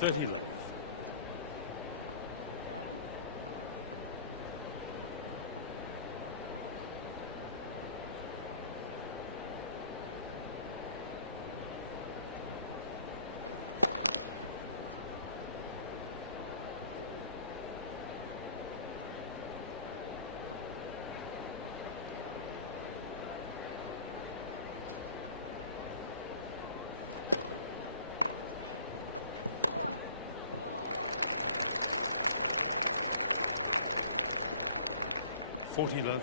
30 love. Forty love.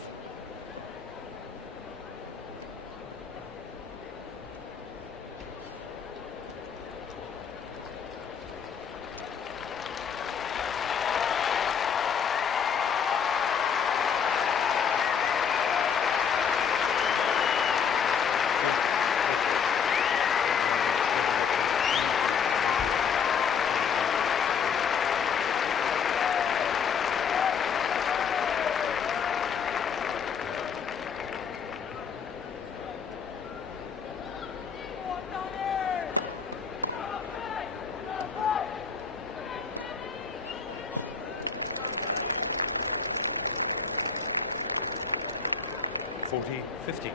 Forty, 50.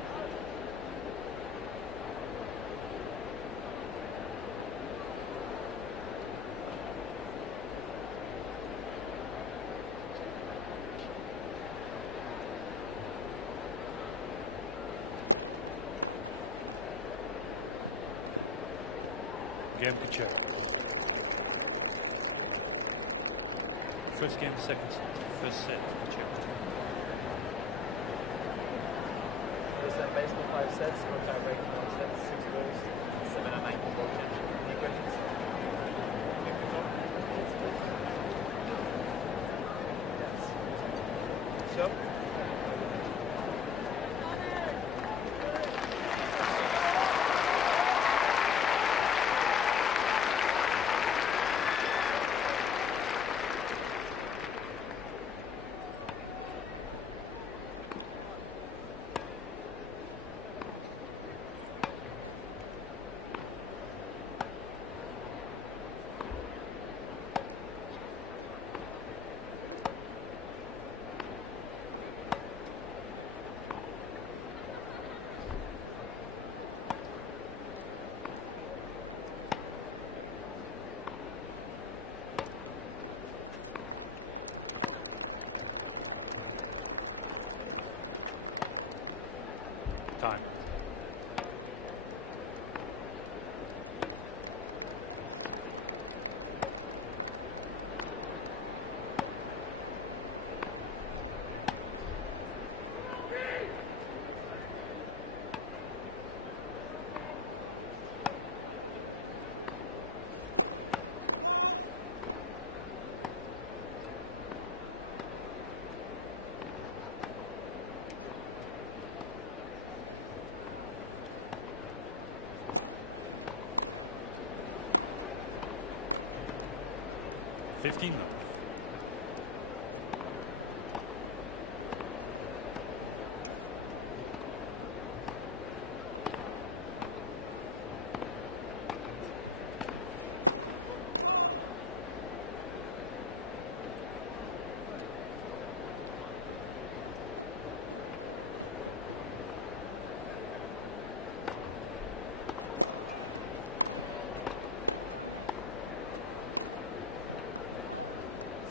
Game picture. First game, second set. First set, picture. Is that based on 5 sets or tie-break 1 set, 6 goals, 7 and 9 for both games? Any questions? Yes. So? Time. $15 love.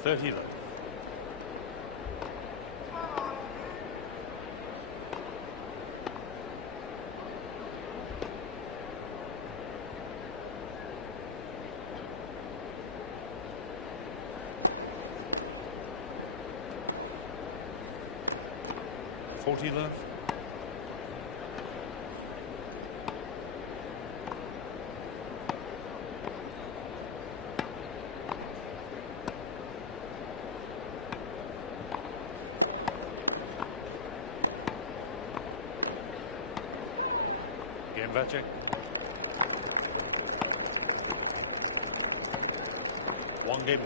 $30 love. $40 love. Game Vacek. One game.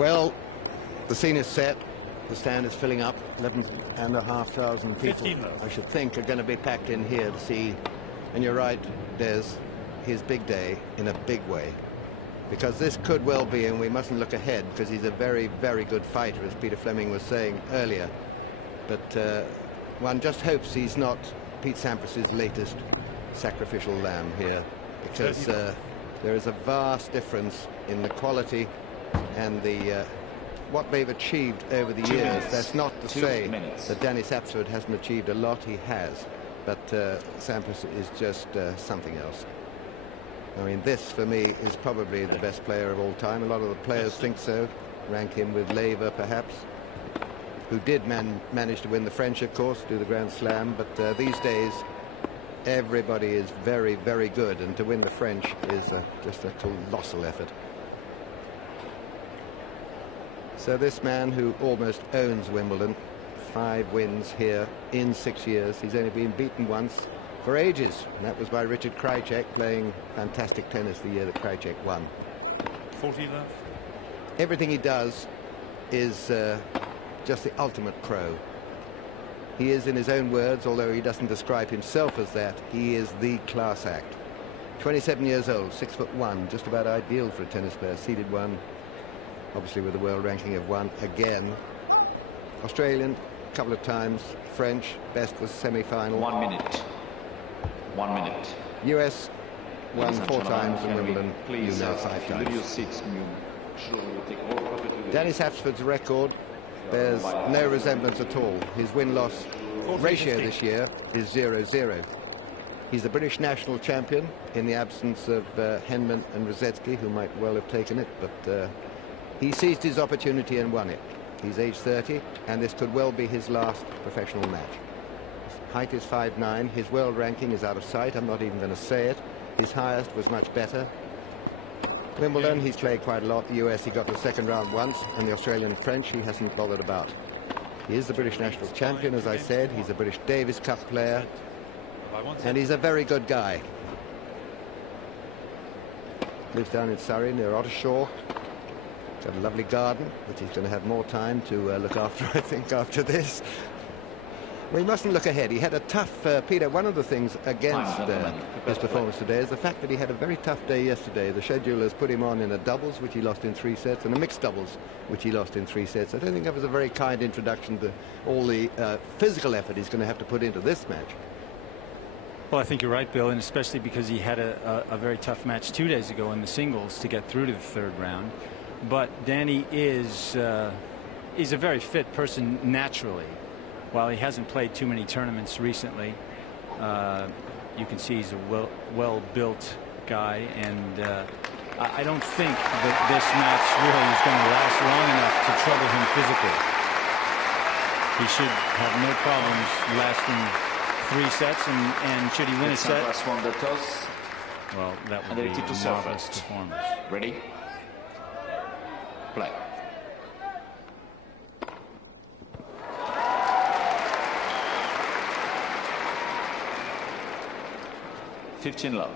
Well, the scene is set. The stand is filling up. 11,500 people, 15 left. I should think, are going to be packed in here to see. And you're right, Des, his big day in a big way. Because this could well be, and we mustn't look ahead, because he's a very, very good fighter, as Peter Fleming was saying earlier. But one just hopes he's not Pete Sampras's latest sacrificial lamb here, because there is a vast difference in the quality and the what they've achieved over the years. That's not to say that Danny Sapsford hasn't achieved a lot. He has, but Sampras is just something else. I mean, this for me is probably the best player of all time. A lot of the players think so, rank him with Lever perhaps, who did manage to win the French, of course, do the Grand Slam, but these days everybody is very, very good, and to win the French is just a colossal effort. So this man who almost owns Wimbledon, 5 wins here in 6 years. He's only been beaten once for ages, and that was by Richard Krajicek, playing fantastic tennis the year that Krajicek won. 40 left. Everything he does is just the ultimate pro. He is, in his own words, although he doesn't describe himself as that, he is the class act. 27 years old, 6'1", just about ideal for a tennis player. Seeded 1, obviously with a world ranking of 1 again. Australian a couple of times. French, best was semi-final. 1 minute. 1 minute. US won 4 times and Wimbledon, please, 5 times. leave your seats. Danny Sapsford's record, there's no resemblance at all. His win-loss ratio this year is 0-0. He's the British national champion in the absence of Henman and Rosetsky, who might well have taken it, but he seized his opportunity and won it. He's age 30, and this could well be his last professional match. His height is 5'9". His world ranking is out of sight. I'm not even going to say it. His highest was much better. Wimbledon, he's played quite a lot. The US, he got the second round once, and the Australian French, he hasn't bothered about. He is the British national champion, as I said. He's a British Davis Cup player, and he's a very good guy. Lives down in Surrey near Ottershaw. Got a lovely garden, which he's going to have more time to look after, I think, after this. We mustn't look ahead. He had a tough, Peter, one of the things against his performance today is the fact that he had a very tough day yesterday. The schedulers put him on in a doubles, which he lost in 3 sets, and a mixed doubles, which he lost in 3 sets. I don't think that was a very kind introduction to all the physical effort he's going to have to put into this match. Well, I think you're right, Bill, and especially because he had a very tough match 2 days ago in the singles to get through to the 3rd round. But Danny is a very fit person naturally. While he hasn't played too many tournaments recently, you can see he's a well-built guy, and I don't think that this match really is going to last long enough to trouble him physically. He should have no problems lasting 3 sets, and should he win a set, Sampras won the toss. well, that would be a marvelous performance. Ready? Play. $15 love.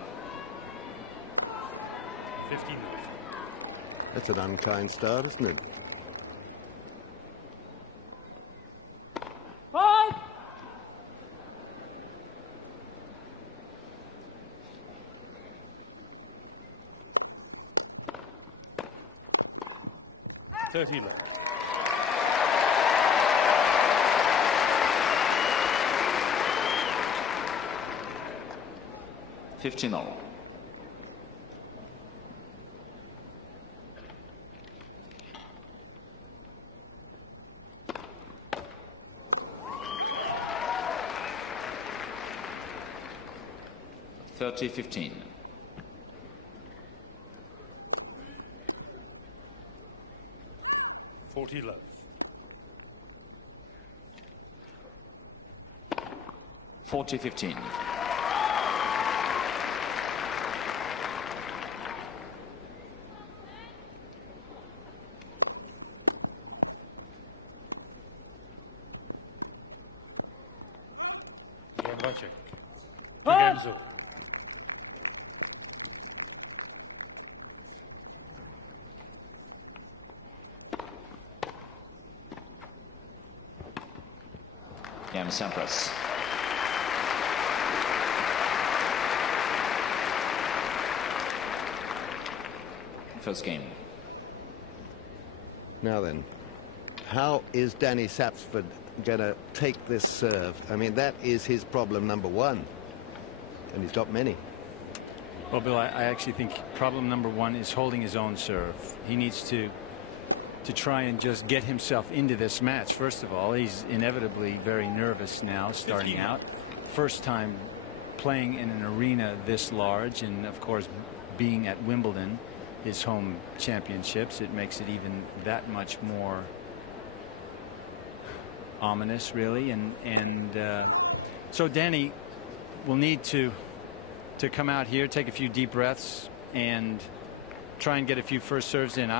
15 left. That's an unkind start, isn't it? Five. $30 left. $15. $30-15. $40 left. 40-15. Check. 2 games over. Game Sampras. First game. Now then, how is Danny Sapsford going to take this serve? I mean, that is his problem number one, and he's got many. Well, Bill, I actually think problem number one is holding his own serve. He needs to try and just get himself into this match. First of all, he's inevitably very nervous now starting out. First time playing in an arena this large, and of course being at Wimbledon, his home championships, it makes it even that much more ominous, really. And so Danny will need to come out here, take a few deep breaths, and try and get a few first serves in.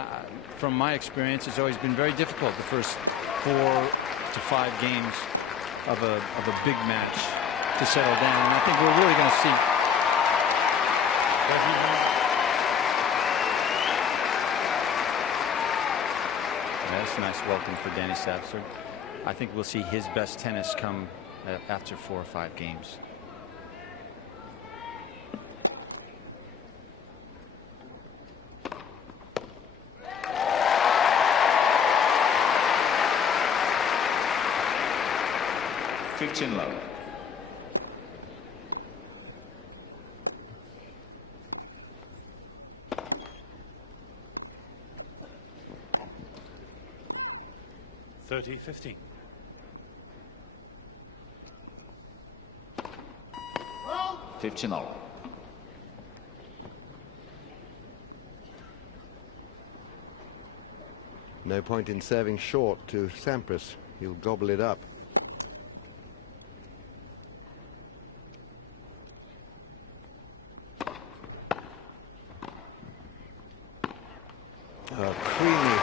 From my experience, it's always been very difficult the first 4 to 5 games of a big match to settle down. And I think we're really going to see. That's a nice welcome for Danny Sapsford. I think we'll see his best tennis come after 4 or 5 games. Love. (30-15). Well. 15-all. No point in serving short to Sampras. He'll gobble it up. Oh, creamy.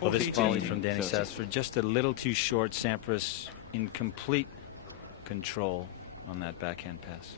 Well, this volley from Danny Sapsford just a little too short. Sampras in complete control on that backhand pass.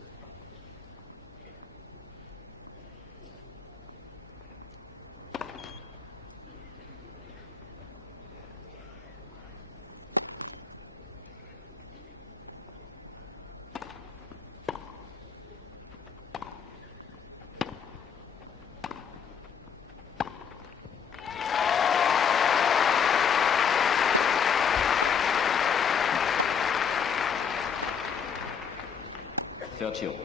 A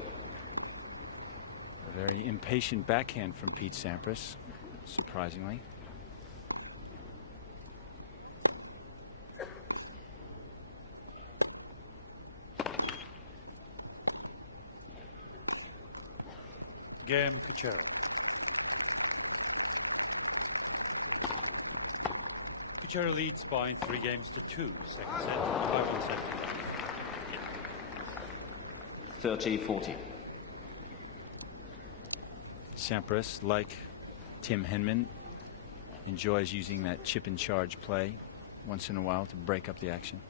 very impatient backhand from Pete Sampras, surprisingly. Game Kuchera. Kuchera leads by 3 games to 2. Second set, 5-1 set. 30-40. Sampras, like Tim Henman, enjoys using that chip and charge play once in a while to break up the action.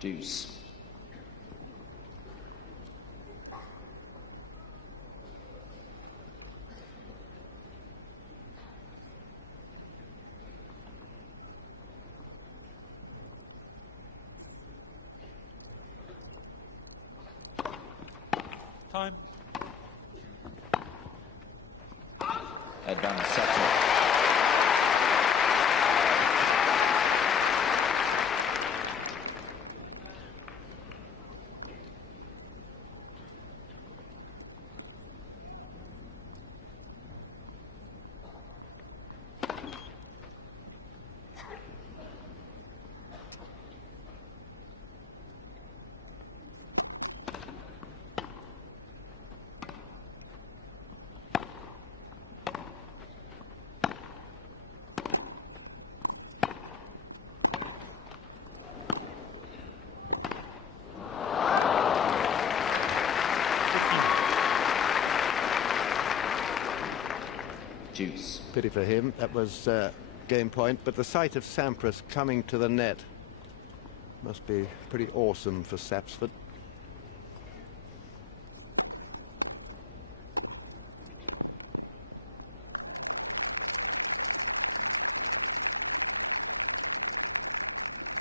Deuce. Time. Advanced Sapsford. Deuce. Pity for him. That was game point. But the sight of Sampras coming to the net must be pretty awesome for Sapsford.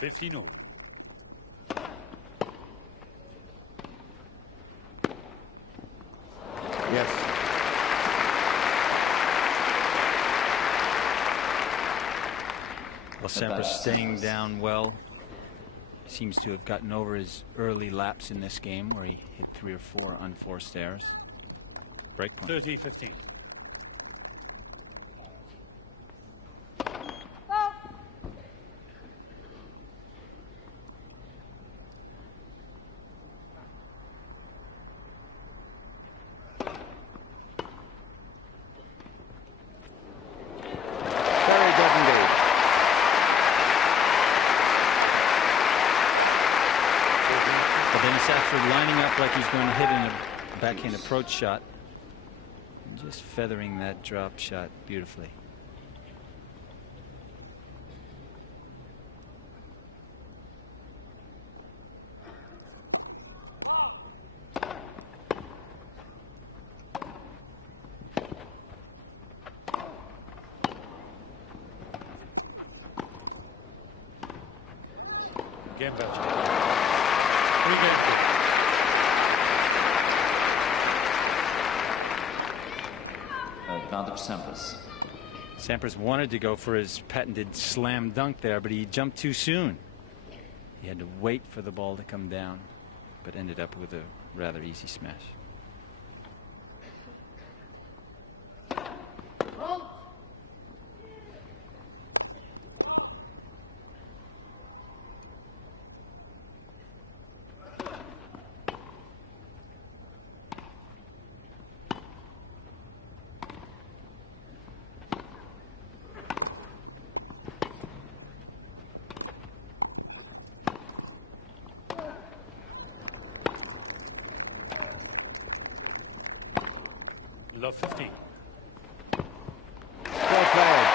$15 all. Yes. Well, Sampras staying down well. Seems to have gotten over his early lapse in this game where he hit 3 or 4 unforced errors. Break point. 30-15. Sapsford lining up like he's going to hit in a backhand approach shot, and just feathering that drop shot beautifully. Game voucher. 3 games. Advantage Sampras. Sampras wanted to go for his patented slam dunk there, but he jumped too soon. He had to wait for the ball to come down, but ended up with a rather easy smash. Love 15. Well played.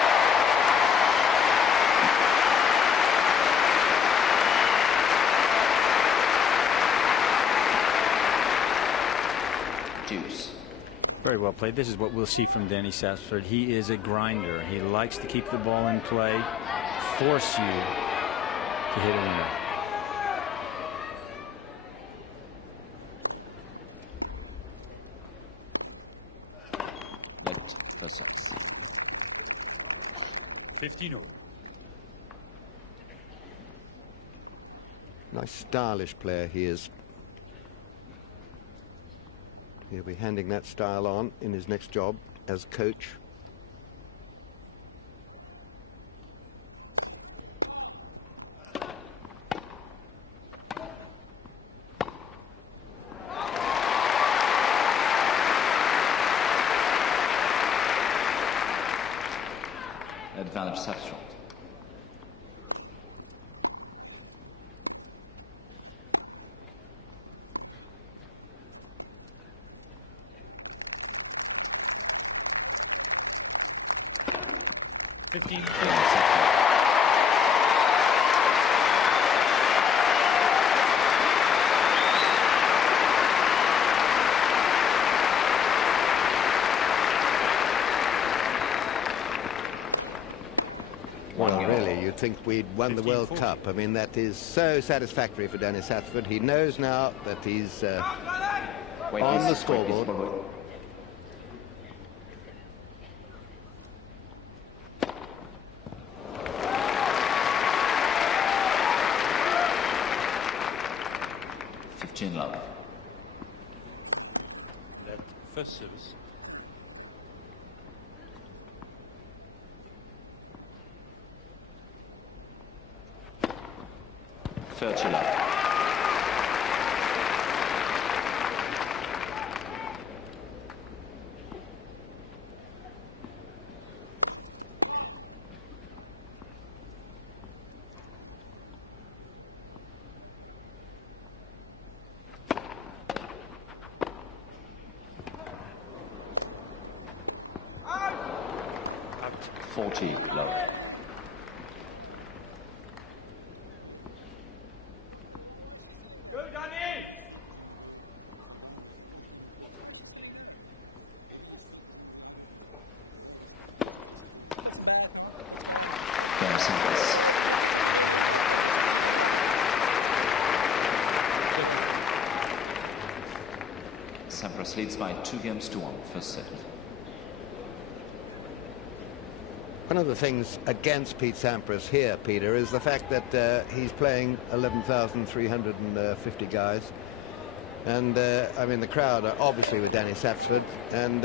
Deuce. Very well played. This is what we'll see from Danny Sapsford. He is a grinder. He likes to keep the ball in play, force you to hit a winner. First service. 15 all. Nice stylish player he is. He'll be handing that style on in his next job as coach. Advantage Sapsford. Well, really, you'd think we'd won the World 15-40. Cup. I mean, that is so satisfactory for Danny Sapsford. He knows now that he's on the scoreboard. Love. That first service. Love. 40 love. Sampras. Sampras leads by 2 games to 1, first set. One of the things against Pete Sampras here, Peter, is the fact that he's playing 11,350 guys. And, I mean, the crowd are obviously with Danny Sapsford. And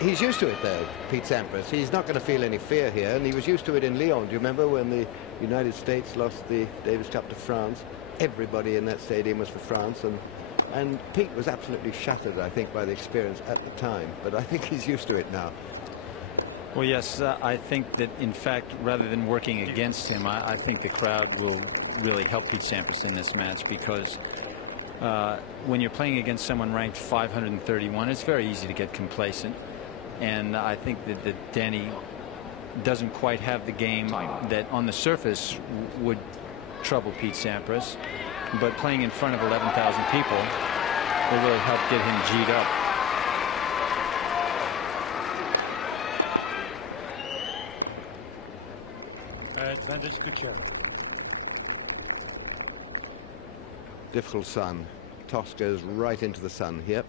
he's used to it, though, Pete Sampras. He's not going to feel any fear here. And he was used to it in Lyon. Do you remember when the United States lost the Davis Cup to France? Everybody in that stadium was for France. And Pete was absolutely shattered, I think, by the experience at the time. But I think he's used to it now. Well, yes, I think that, in fact, rather than working against him, I think the crowd will really help Pete Sampras in this match, because when you're playing against someone ranked 531, it's very easy to get complacent. And I think that Danny doesn't quite have the game that on the surface would trouble Pete Sampras. But playing in front of 11,000 people will really help get him G'd up. Advantage, good shot. Difficult sun. Toss goes right into the sun here.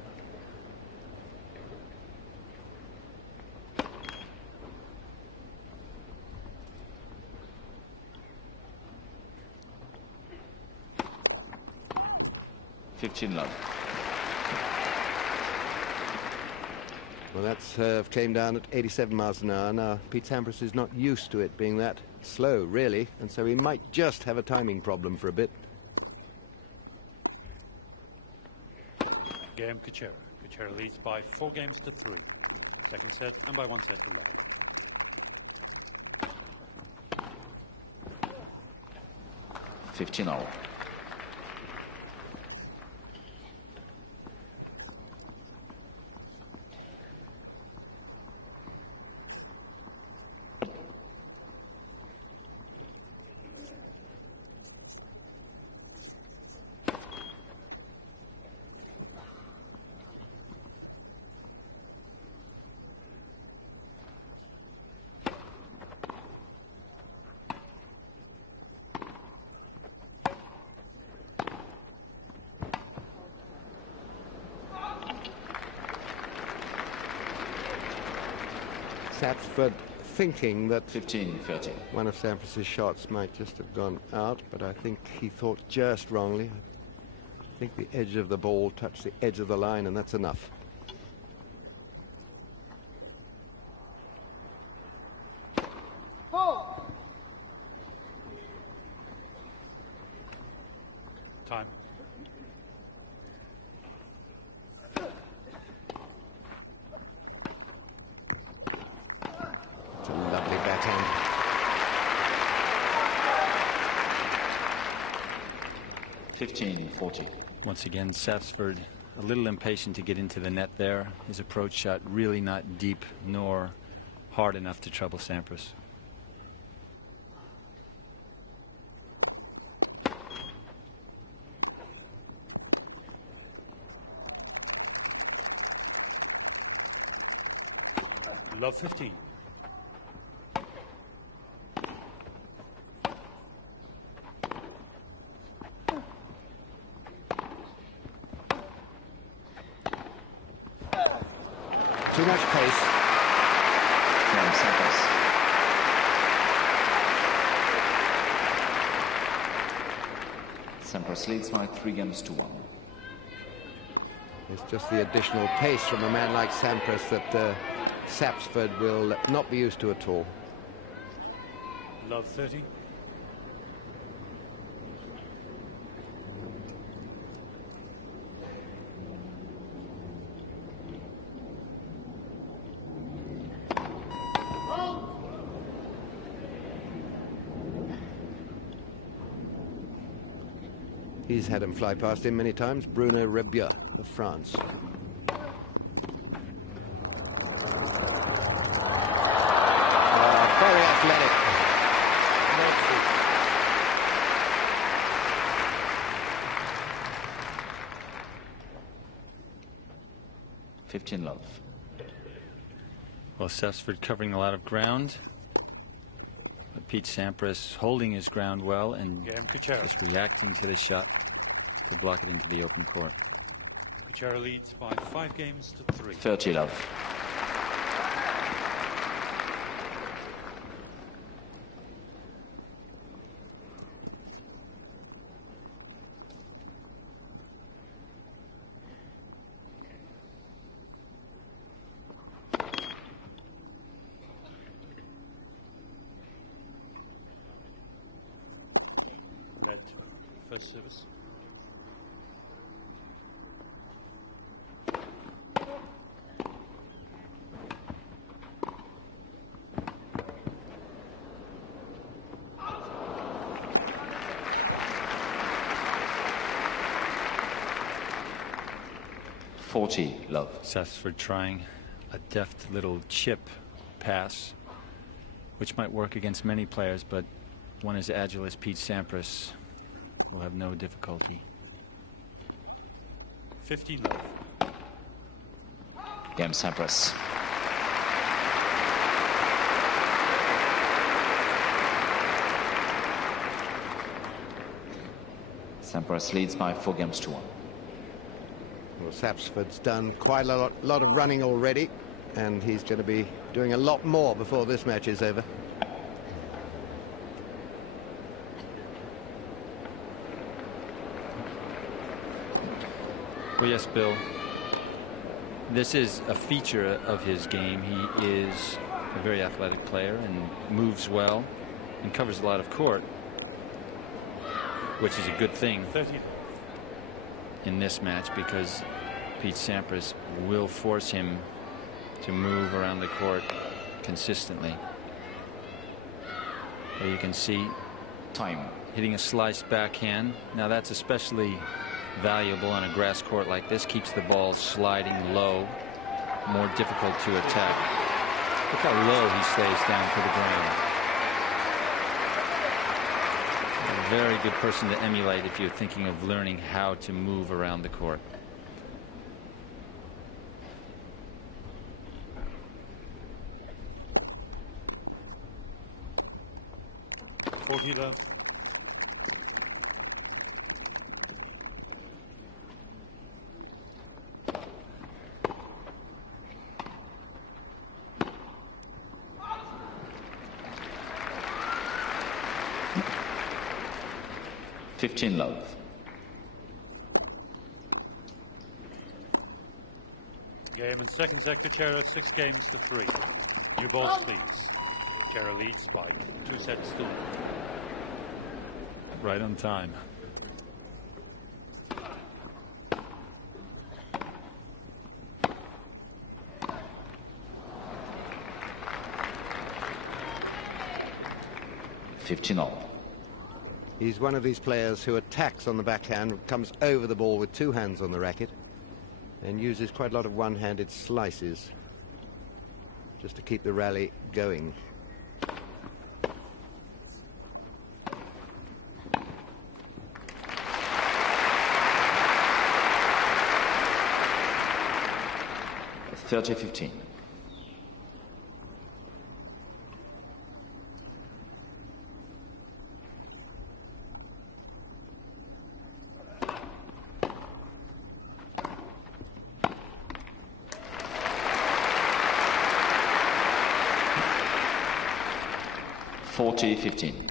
Love. Well, that serve came down at 87 miles an hour. Now, Pete Sampras is not used to it being that slow, really, and so he might just have a timing problem for a bit. Game Kuchera. Kuchera leads by 4 games to 3. Second set and by 1 set to love. $15. Sapsford thinking that 15-30. one of Sampras's shots might just have gone out, but I think he thought just wrongly. I think the edge of the ball touched the edge of the line, and that's enough. Time. It's a lovely backhand. $15-40. Once again, Sapsford a little impatient to get into the net there. His approach shot really not deep nor hard enough to trouble Sampras. Love 15. Too much pace. Sampras. Sampras leads by 3 games to 1. It's just the additional pace from a man like Sampras that Sapsford will not be used to at all. Love 30. He's had him fly past him many times. Bruno Rebieux of France. Very 15 love. Well, Sapsford covering a lot of ground. But Pete Sampras holding his ground well and just reacting to the shot to block it into the open court. Kuchera leads by 5 games to 3. 30 love. First service. Love. Sapsford trying a deft little chip pass, which might work against many players, but one as agile as Pete Sampras will have no difficulty. 15 love. Game Sampras. Sampras leads by 4 games to 1. Well, Sapsford's done quite a lot of running already, and he's going to be doing a lot more before this match is over. Well, yes, Bill. This is a feature of his game. He is a very athletic player and moves well and covers a lot of court, which is a good thing in this match because Pete Sampras will force him to move around the court consistently. There you can see time hitting a slice backhand. Now that's especially valuable on a grass court like this. Keeps the ball sliding low, more difficult to attack. Look how low he stays down to the ground. A very good person to emulate if you're thinking of learning how to move around the court. Love. Love. Game and second set, Kuchera 6 games to 3. New balls, please. Kuchera leads by 2 sets to 1. Right on time. all. He's one of these players who attacks on the backhand, comes over the ball with 2 hands on the racket, and uses quite a lot of one-handed slices just to keep the rally going. (30-15). (40-15).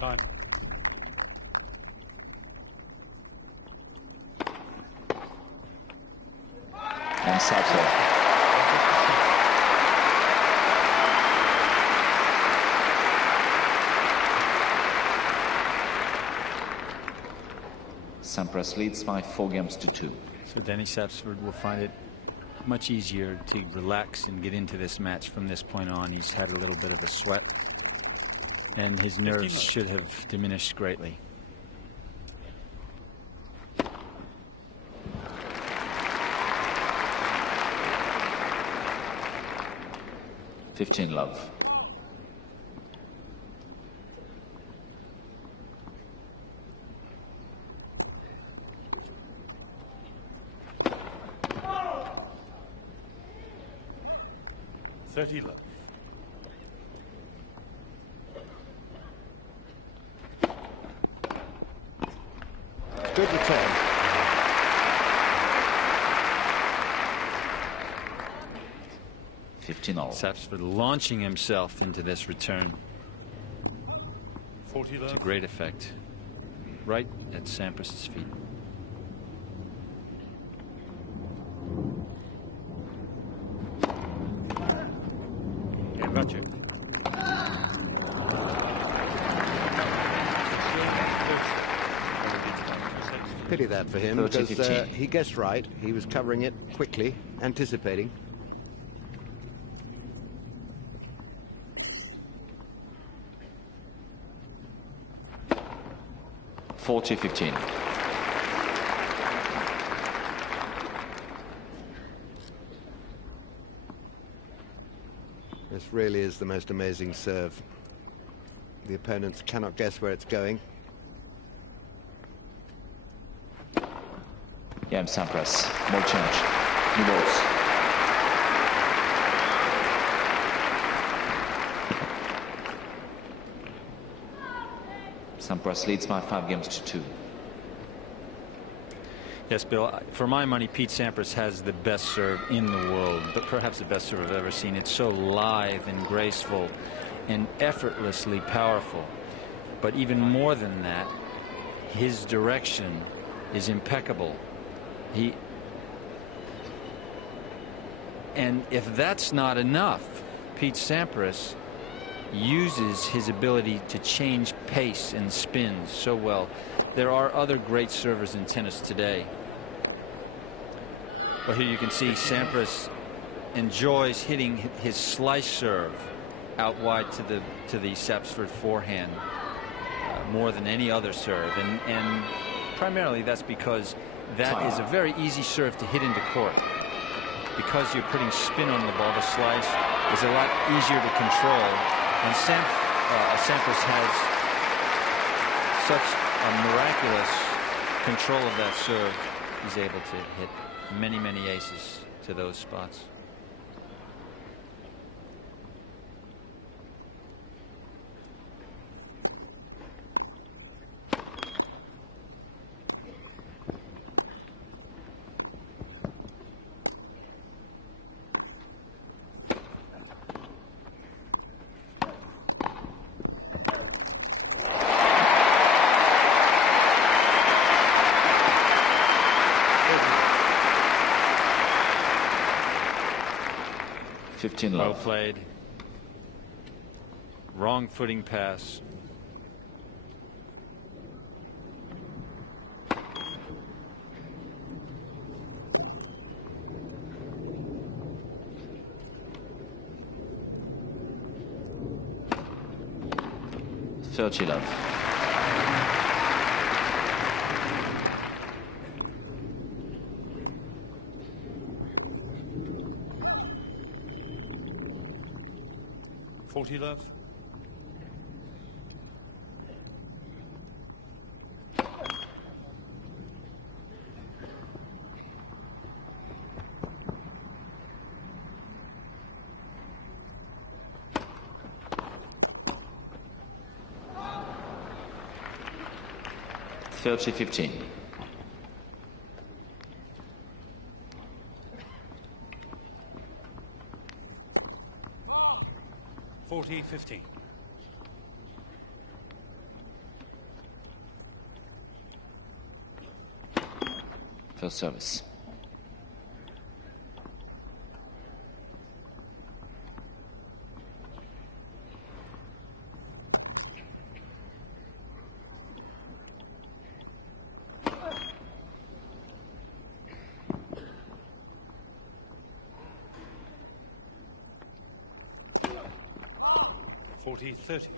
Time. And Sapsford. Sampras leads by 4 games to 2. So Danny Sapsford will find it much easier to relax and get into this match from this point on. He's had a little bit of a sweat, and his nerves should have diminished greatly. Love. 30 love. Good return. Sapsford launching himself into this return 40 love. to great effect. Right at Sampras' feet. And Roger. Pity that for him, because he guessed right. He was covering it quickly, anticipating. (40-15). This really is the most amazing serve. The opponents cannot guess where it's going. Yeah, Sampras. More change. New balls. Sampras leads by 5-2. Yes, Bill, for my money, Pete Sampras has the best serve in the world, but perhaps the best serve I've ever seen. It's so lithe and graceful and effortlessly powerful. But even more than that, his direction is impeccable. And if that's not enough, Pete Sampras uses his ability to change pace and spins so well. There are other great servers in tennis today. Well, here you can see Sampras enjoys hitting his slice serve out wide to the Sapsford forehand more than any other serve, and primarily that's because that is a very easy serve to hit into court. Because you're putting spin on the ball, the slice is a lot easier to control. And Sampras has such a miraculous control of that serve. He's able to hit many, many aces to those spots. Well played. Wrong footing pass. Love. Love. (30-15). 40-15. First service. (40-30).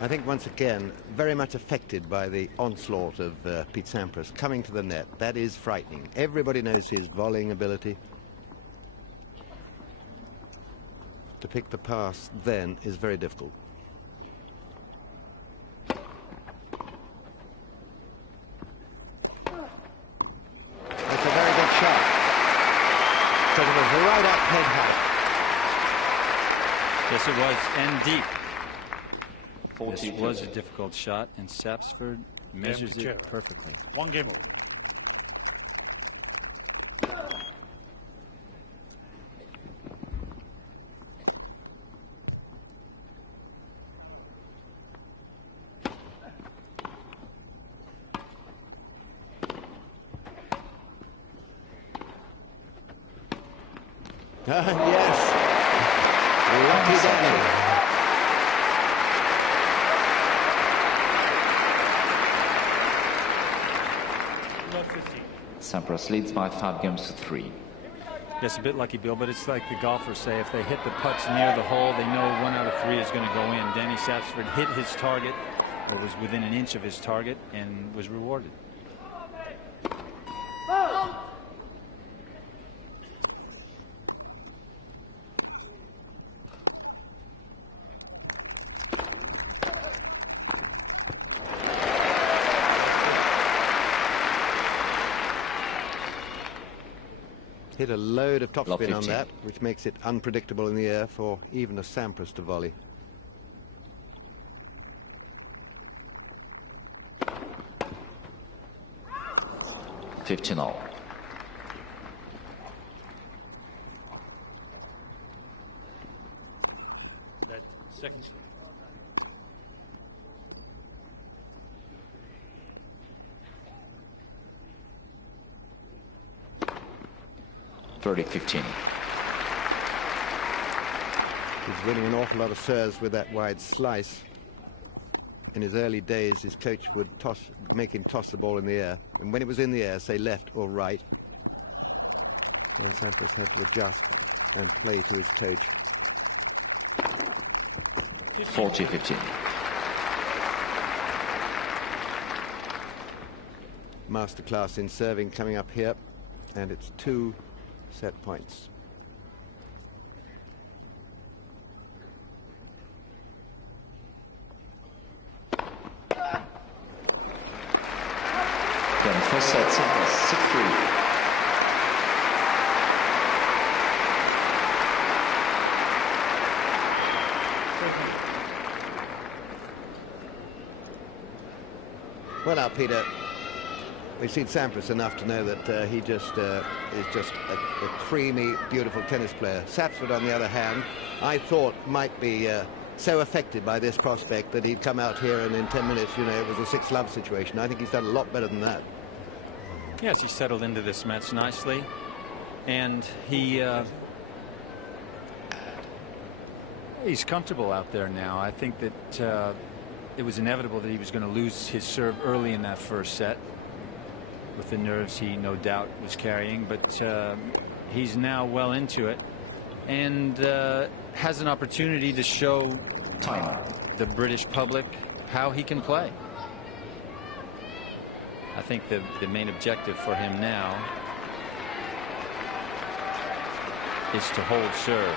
I think once again very much affected by the onslaught of Pete Sampras coming to the net. That is frightening. Everybody knows his volleying ability. To pick the pass then is very difficult. it was right up head height. Yes, it was, and deep. 40. This was a difficult shot, and Sapsford measures it perfectly. 1 game over. Yes. Lucky Danny. Love 15. Sampras leads by 5 games to 3. Yes, a bit lucky, Bill, but it's like the golfers say, if they hit the putts near the hole, they know 1 out of 3 is going to go in. Danny Sapsford hit his target, or was within an inch of his target, and was rewarded. Hit a load of Love topspin on 15. that, which makes it unpredictable in the air for even a Sampras to volley. $15. That second swing. $30-15. He's winning an awful lot of serves with that wide slice. In his early days, his coach would make him toss the ball in the air. And when it was in the air, say left or right. And Sampras had to adjust and play to his coach. 40-15. Masterclass in serving coming up here. And it's 2 set points. Then first set, Sampras 6-3. Well, now, Peter, we've seen Sampras enough to know that he just is just a creamy, beautiful tennis player. Sapsford, on the other hand, I thought might be so affected by this prospect that he'd come out here and in 10 minutes, you know, it was a 6-love situation. I think he's done a lot better than that. Yes, he settled into this match nicely, and he's comfortable out there now. I think that it was inevitable that he was going to lose his serve early in that first set with the nerves he no doubt was carrying, but he's now well into it and has an opportunity to show the British public how he can play. I think the main objective for him now is to hold serve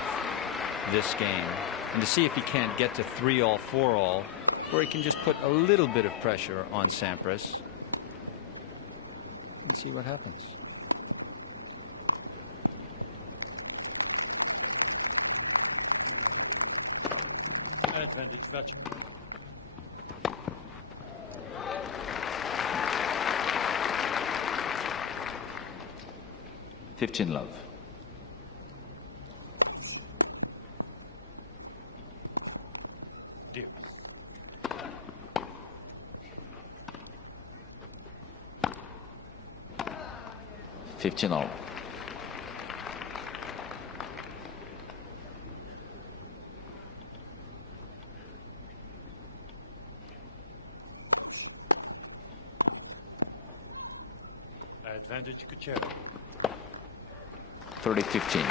this game and to see if he can't get to 3-all, 4-all, where he can just put a little bit of pressure on Sampras and see what happens. Advantage match. $15 love. Deal. $15 all. Advantage Kuchera. 30-15.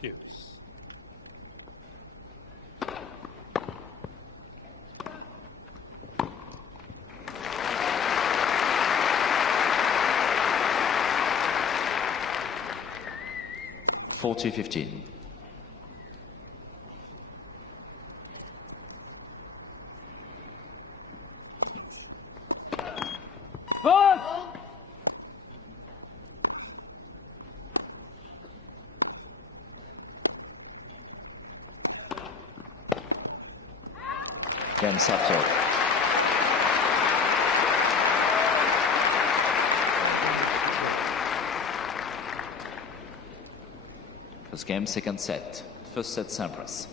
Gives. 40-15. Game Sapsford. First game, second set. First set, Sampras.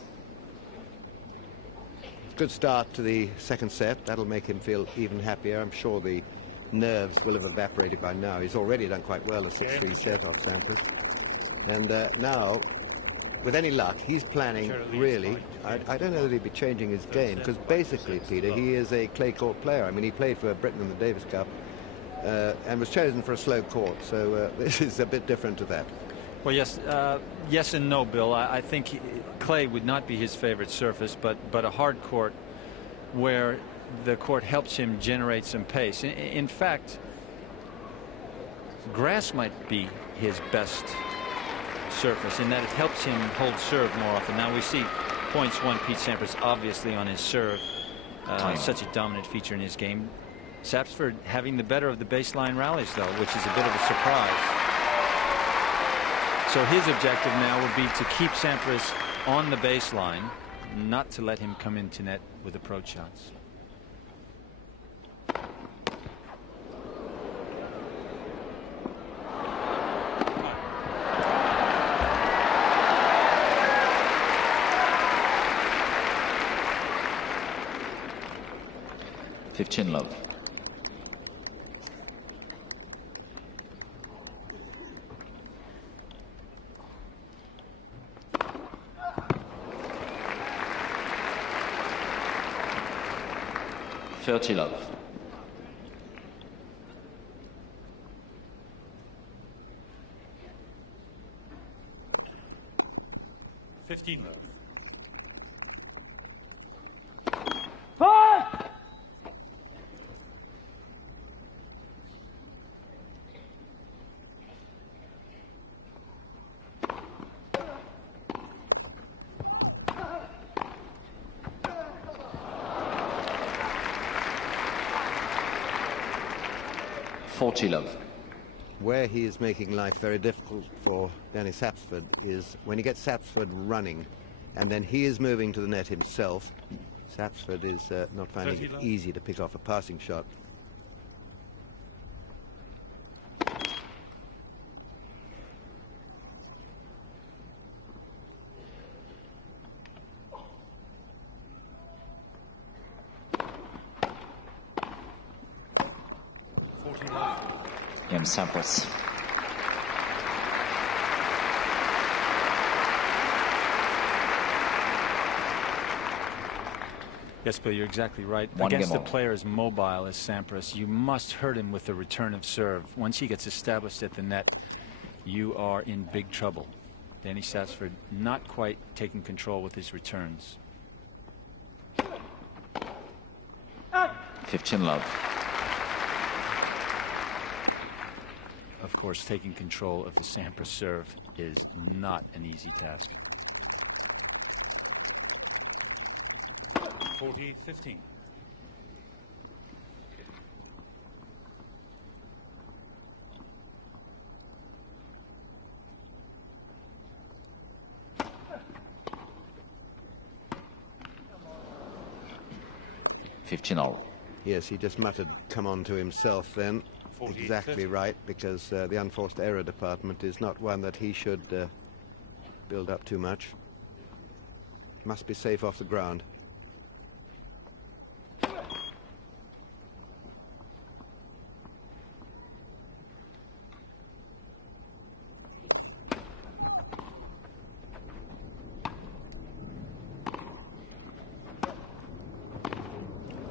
Good start to the second set. That'll make him feel even happier. I'm sure the nerves will have evaporated by now. He's already done quite well, a 6-3 set off Sampras. And now, with any luck, he's planning really. I don't know that he'd be changing his game, because basically, Peter, he is a clay court player. I mean, he played for Britain in the Davis Cup and was chosen for a slow court. So this is a bit different to that. Well, yes and no, Bill. I think clay would not be his favorite surface, but a hard court where the court helps him generate some pace. In fact, grass might be his best surface in that it helps him hold serve more often. Now we see points won Pete Sampras obviously on his serve, such a dominant feature in his game. Sapsford having the better of the baseline rallies, though, which is a bit of a surprise. So his objective now would be to keep Sampras on the baseline, not to let him come into net with approach shots. Fifteen love. Love. 15 love. Love. Where he is making life very difficult for Danny Sapsford is when he gets Sapsford running and then he is moving to the net himself. Sapsford is not finding it easy to pick off a passing shot. Sampras. Yes, Bill, you're exactly right. Against a player as mobile as Sampras, you must hurt him with the return of serve. Once he gets established at the net, you are in big trouble. Danny Sapsford not quite taking control with his returns. 15 love. Of course, taking control of the Sampras serve is not an easy task. 40-15. Yes, he just muttered, "Come on," to himself then. Exactly right, because the unforced error department is not one that he should build up too much. Must be safe off the ground.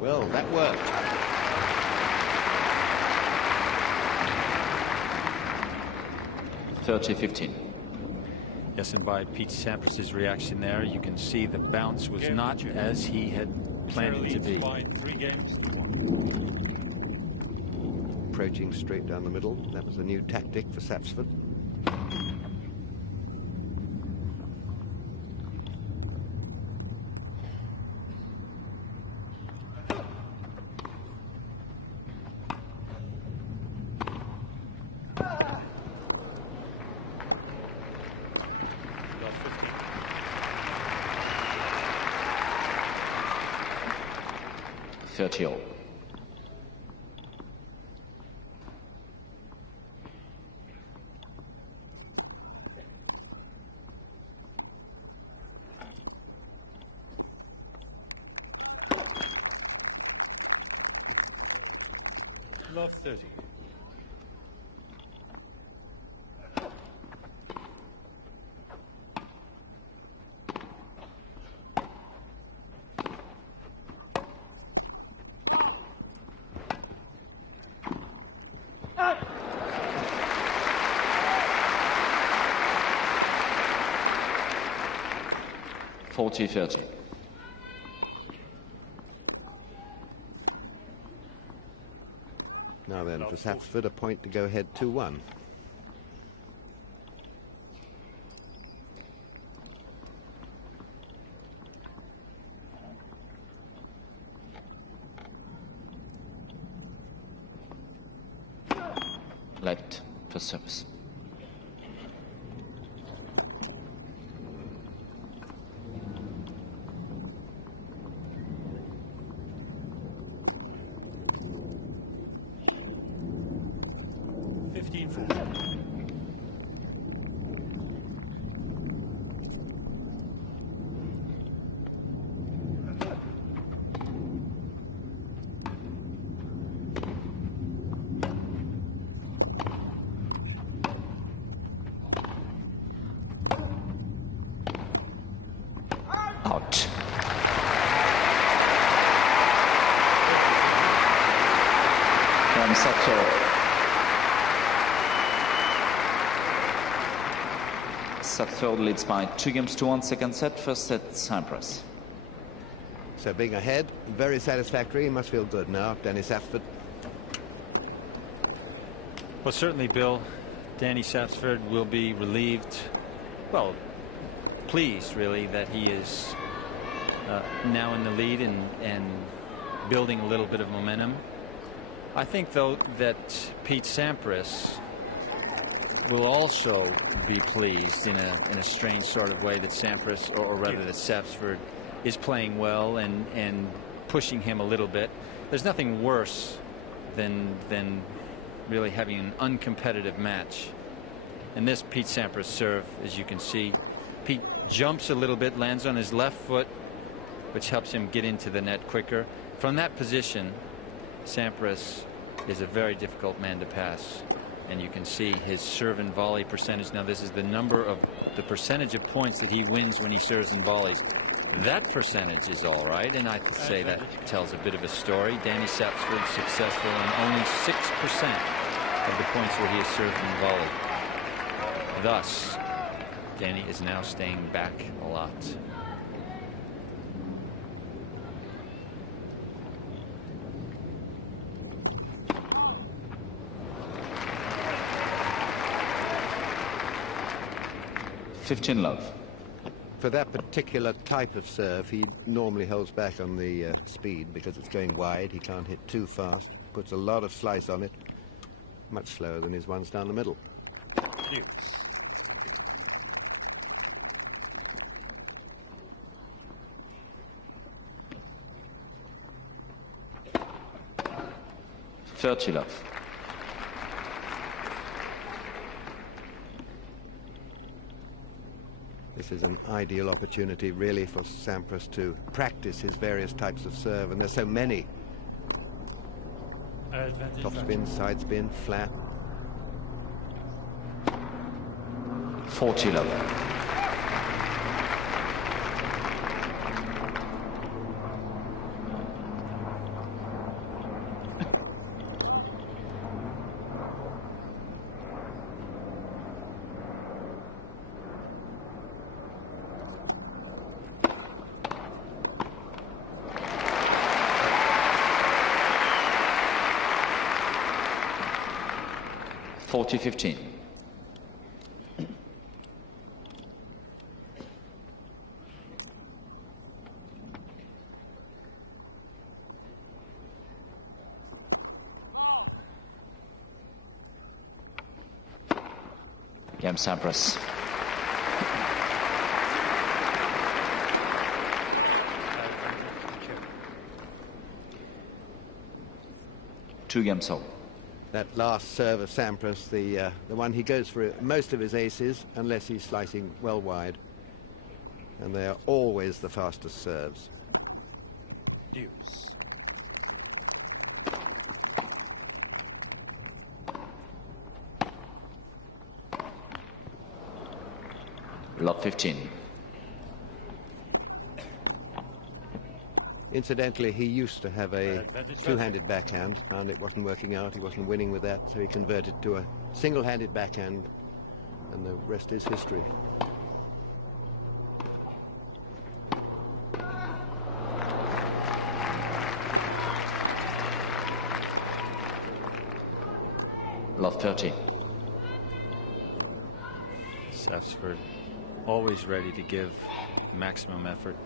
Well, that worked. Yes, and by Pete Sampras' reaction there, you can see the bounce was not as he had planned it to be. 3 games to 1. Approaching straight down the middle. That was a new tactic for Sapsford. 30-all. Love 30. (40-30). Now then, for Sapsford, a point to go ahead 2-1. Left for service. Out. From Sapsford. Sapsford leads by 2-1, second set, first set Sampras. So being ahead, very satisfactory. He must feel good now, Danny Sapsford. Well, certainly, Bill, Danny Sapsford will be relieved, well, pleased really, that he is now in the lead and building a little bit of momentum. I think, though, that Pete Sampras will also be pleased in a strange sort of way that Sampras, or rather that Sapsford, is playing well and pushing him a little bit. There's nothing worse than really having an uncompetitive match. And this Pete Sampras serve, as you can see, Pete jumps a little bit, lands on his left foot, which helps him get into the net quicker. From that position, Sampras is a very difficult man to pass. And you can see his serve and volley percentage. Now, this is the percentage of points that he wins when he serves and volleys. That percentage is all right, and I'd say that tells a bit of a story. Danny Sapsford successful in only 6% of the points where he has served and volleyed. Thus, Danny is now staying back a lot. (15-love). For that particular type of serve, he normally holds back on the speed because it's going wide. He can't hit too fast. Puts a lot of slice on it. Much slower than his ones down the middle. (30-love). This is an ideal opportunity, really, for Sampras to practice his various types of serve, and there's so many. Top spin, side spin, flat. 40-love. (40-15). Game Sampras. 2 games all. That last serve of Sampras, the one he goes for most of his aces, unless he's slicing well wide. And they are always the fastest serves. Deuce. Love 15. Incidentally, he used to have a two-handed backhand, and it wasn't working out. He wasn't winning with that, so he converted to a single-handed backhand, and the rest is history. Love 30. Sapsford always ready to give maximum effort.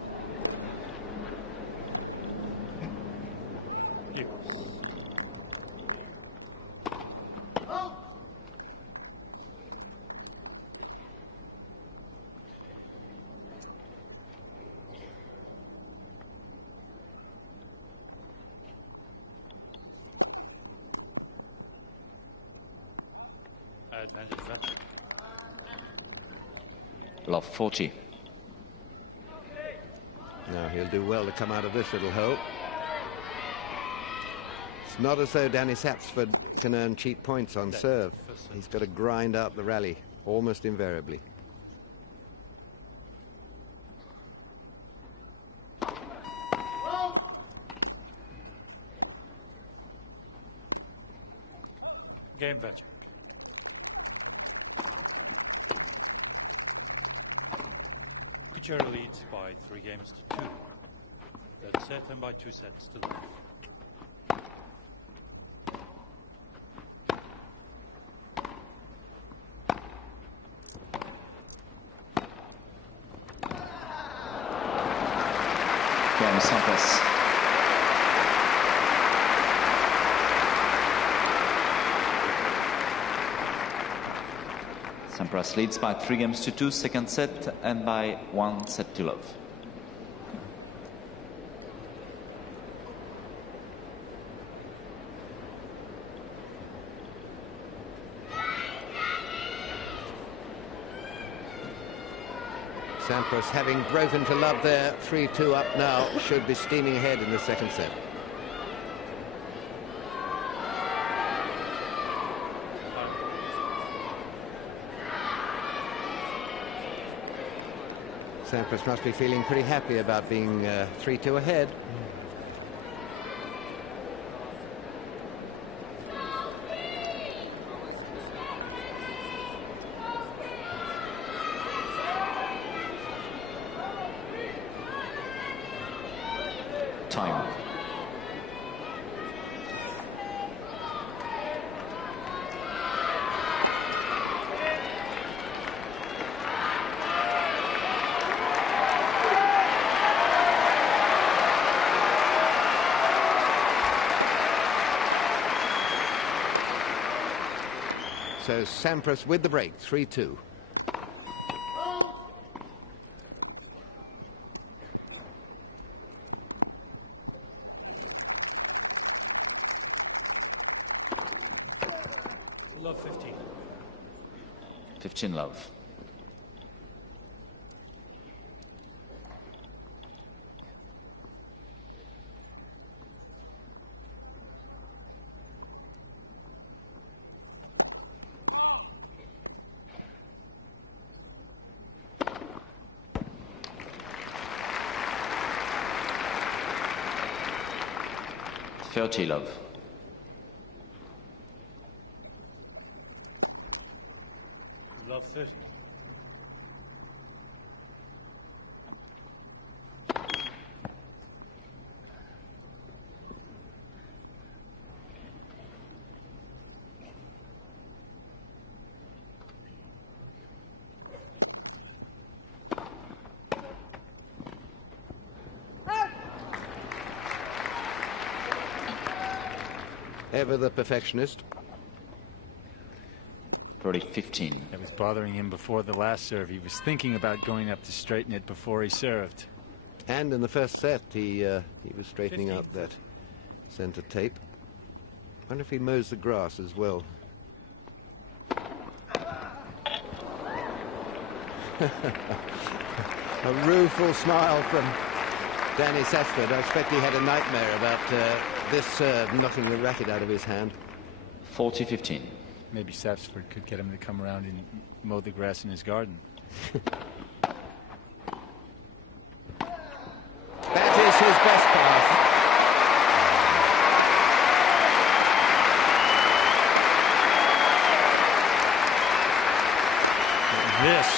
Deuce. Advantage left. Love 40. Now he'll do well to come out of this little hole. It's not as though Danny Sapsford can earn cheap points on serve. He's got to grind out the rally almost invariably. Game venture. Kuchera leads by 3 games to 2. That's set and by 2 sets to love. From Sampras. Sampras leads by 3 games to 2, second set, and by 1 set to love. Sampras, having broken to love there, 3-2 up now, should be steaming ahead in the second set. Sampras must be feeling pretty happy about being 3-2 ahead. Time. So Sampras with the break, 3-2. Love 15. 15 love. Love. Love 30. Ever the perfectionist. Birdie 15. It was bothering him before the last serve. He was thinking about going up to straighten it before he served. And in the first set, he was straightening out that center tape. Wonder if he mows the grass as well. A rueful smile from Danny Sapsford. I expect he had a nightmare about this serve knocking the racket out of his hand. 40-15. Maybe Sapsford could get him to come around and mow the grass in his garden. That is his best pass. This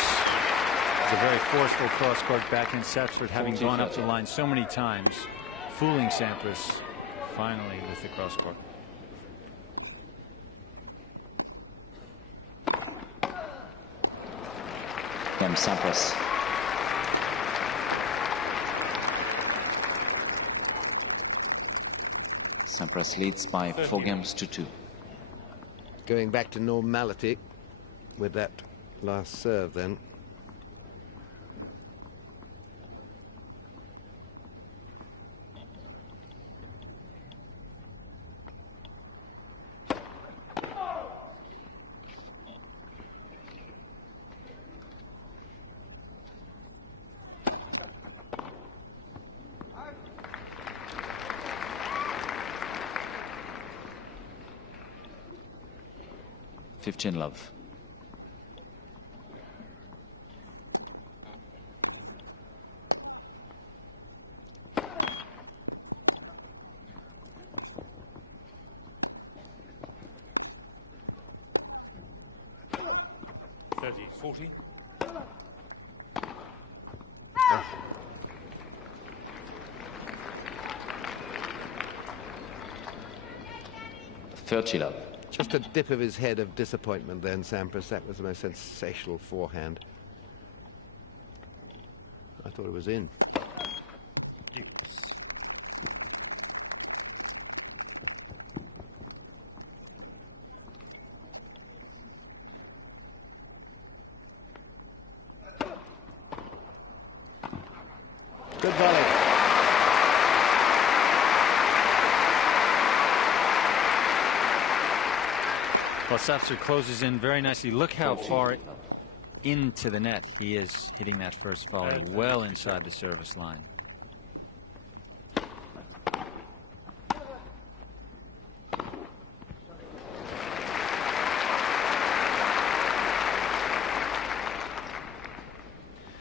is a very forceful cross-court backhand. Sapsford, having gone up the line so many times, fooling Sampras finally with the cross-court. From Sampras. Sampras leads by 4 games to 2. Going back to normality with that last serve then. Love. $30-40. Love. Just a dip of his head of disappointment then, Sampras. That was the most sensational forehand. I thought it was in. Yes. Good volley. Well, Sapsford closes in very nicely. Look how far into the net he is hitting that first volley, well inside the service line.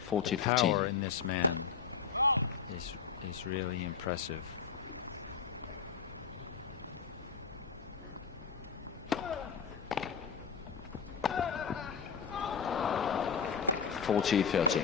The power in this man is really impressive. $40-30.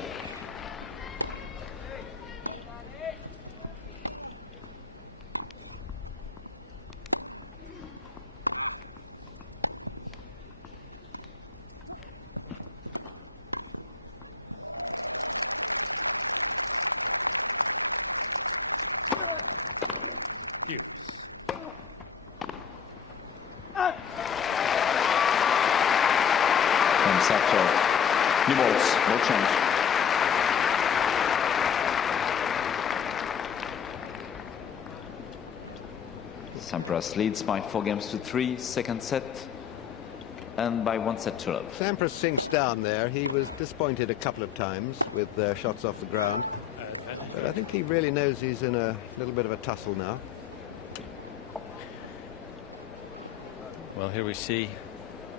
From Sapsford. New balls, no change. Sampras leads by 4 games to 3, second set, and by 1 set to love. Sampras sinks down there. He was disappointed a couple of times with shots off the ground. But I think he really knows he's in a little bit of a tussle now. Well, here we see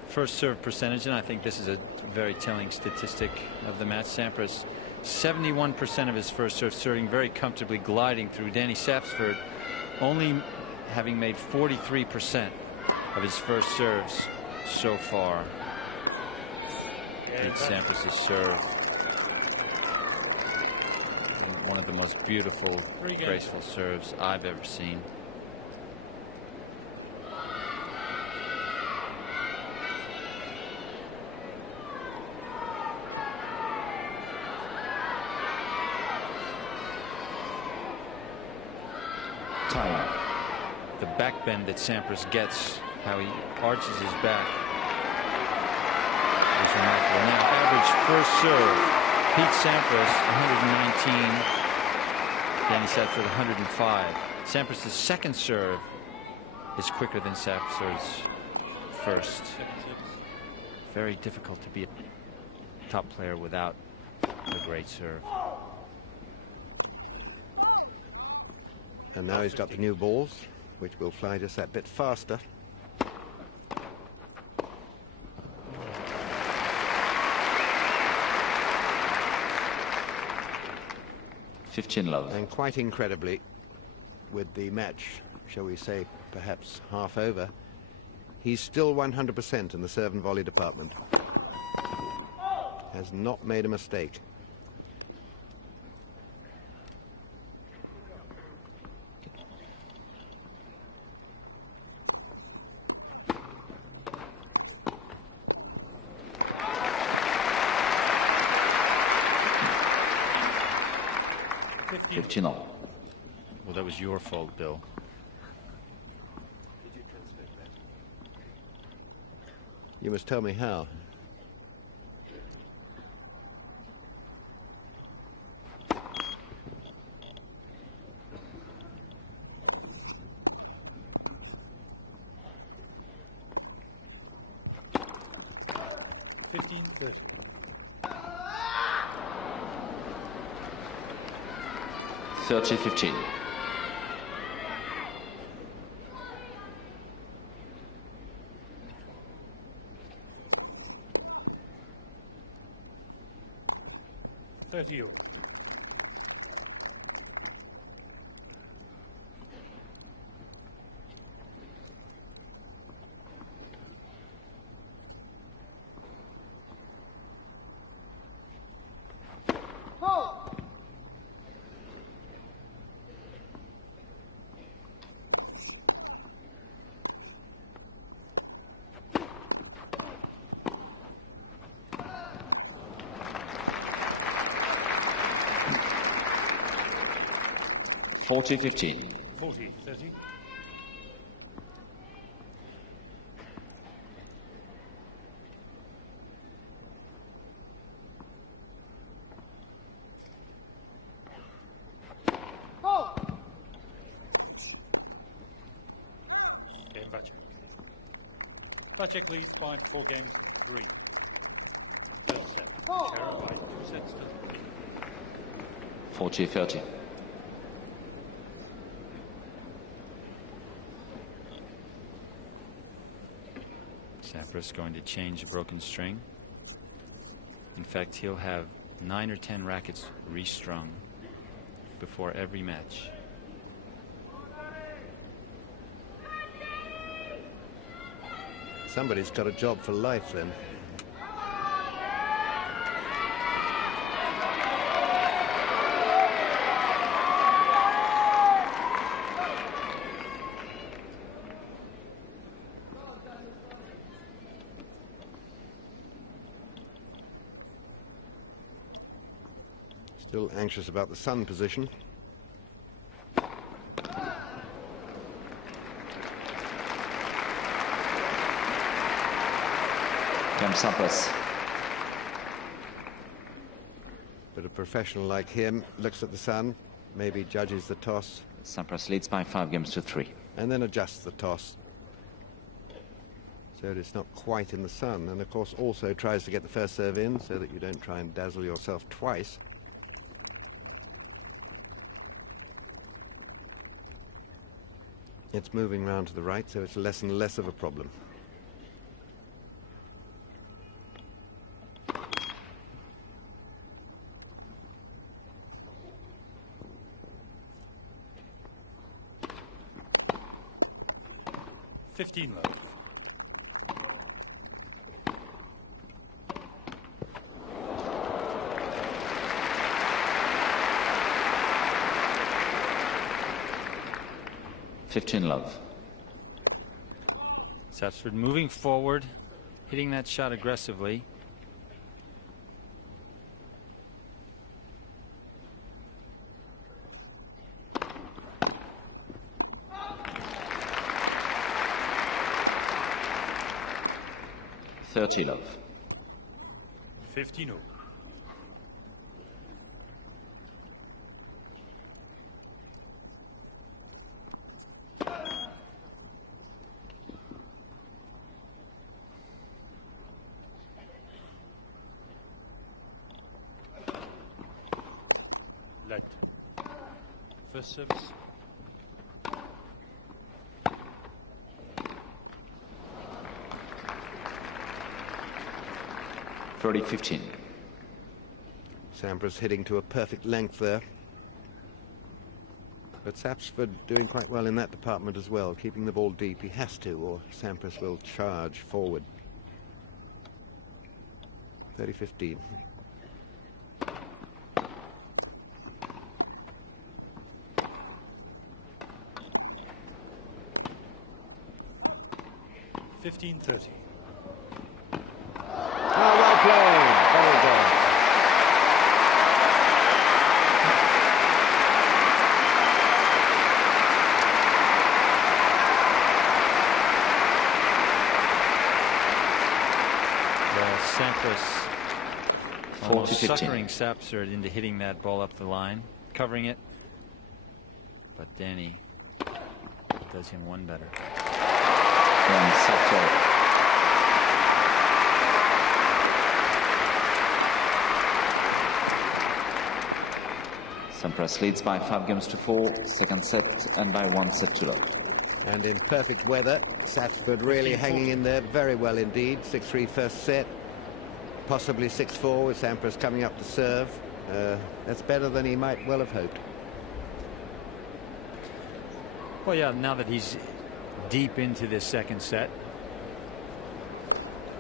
first serve percentage, and I think this is a very telling statistic of the match. Sampras, 71% of his first serve serving very comfortably, gliding through. Danny Sapsford only having made 43% of his first serves so far. Pete Sampras' serve, one of the most beautiful, graceful serves I've ever seen. The back bend that Sampras gets, how he arches his back, is remarkable. Now, average first serve, Pete Sampras 119, Danny Sapsford 105. Sampras' second serve is quicker than Sapsford's first. 7-6. Very difficult to be a top player without a great serve. And now he's got the new balls, which will fly just that bit faster. Love. And quite incredibly, with the match, shall we say, perhaps half over, he's still 100% in the serve and volley department. Has not made a mistake. Well, that was your fault, Bill. Did you transmit that? You must tell me how. $15-30. 30-15. $30. $40-15. 40-30. Game Vacek leads by 4 games to 3. Third set. Chera by 2 sets to 3. 40-30. Sampras going to change a broken string. In fact, he'll have 9 or 10 rackets restrung before every match. Somebody's got a job for life then. Still anxious about the sun position. Sampras. But a professional like him looks at the sun, maybe judges the toss. Sampras leads by 5 games to 3. And then adjusts the toss so that it's not quite in the sun. And of course also tries to get the first serve in so that you don't try and dazzle yourself twice. It's moving round to the right, so it's less and less of a problem. $15 love. Love. Sapsford moving forward, hitting that shot aggressively. Love. 15-0. set. First service. (30-15). Sampras hitting to a perfect length there. But Sapsford doing quite well in that department as well, keeping the ball deep. He has to, or Sampras will charge forward. 30-15. (15-30). Oh, well played. Very good. Sampras almost 40-15. suckering Sapsford into hitting that ball up the line, covering it. But Danny does him one better. And Sapsford. Sampras leads by 5-4, second set, and by 1-2. And in perfect weather, Sapsford really hanging in there very well indeed. 6-3 first set, possibly 6-4 with Sampras coming up to serve. That's better than he might well have hoped. Well, yeah, now that he's deep into this second set,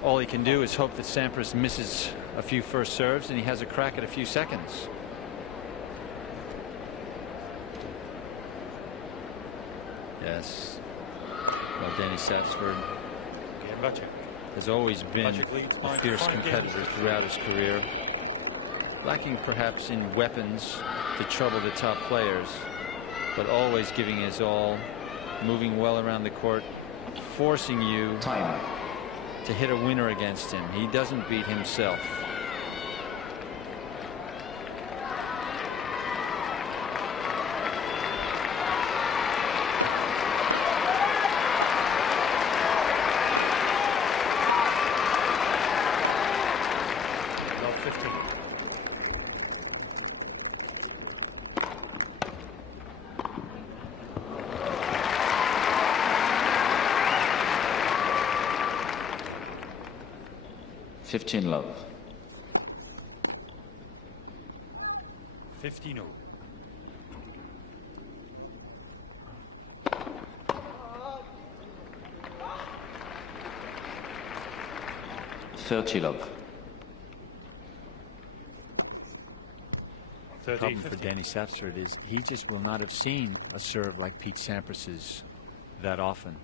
all he can do is hope that Sampras misses a few first serves and he has a crack at a few seconds. Yes. Well, Danny Sapsford has always been a fierce competitor throughout his career, lacking perhaps in weapons to trouble the top players, but always giving his all, moving well around the court, forcing you to hit a winner against him. He doesn't beat himself. Love. 15-0. Love. The problem for Danny Sapsford is he just will not have seen a serve like Pete Sampras's that often.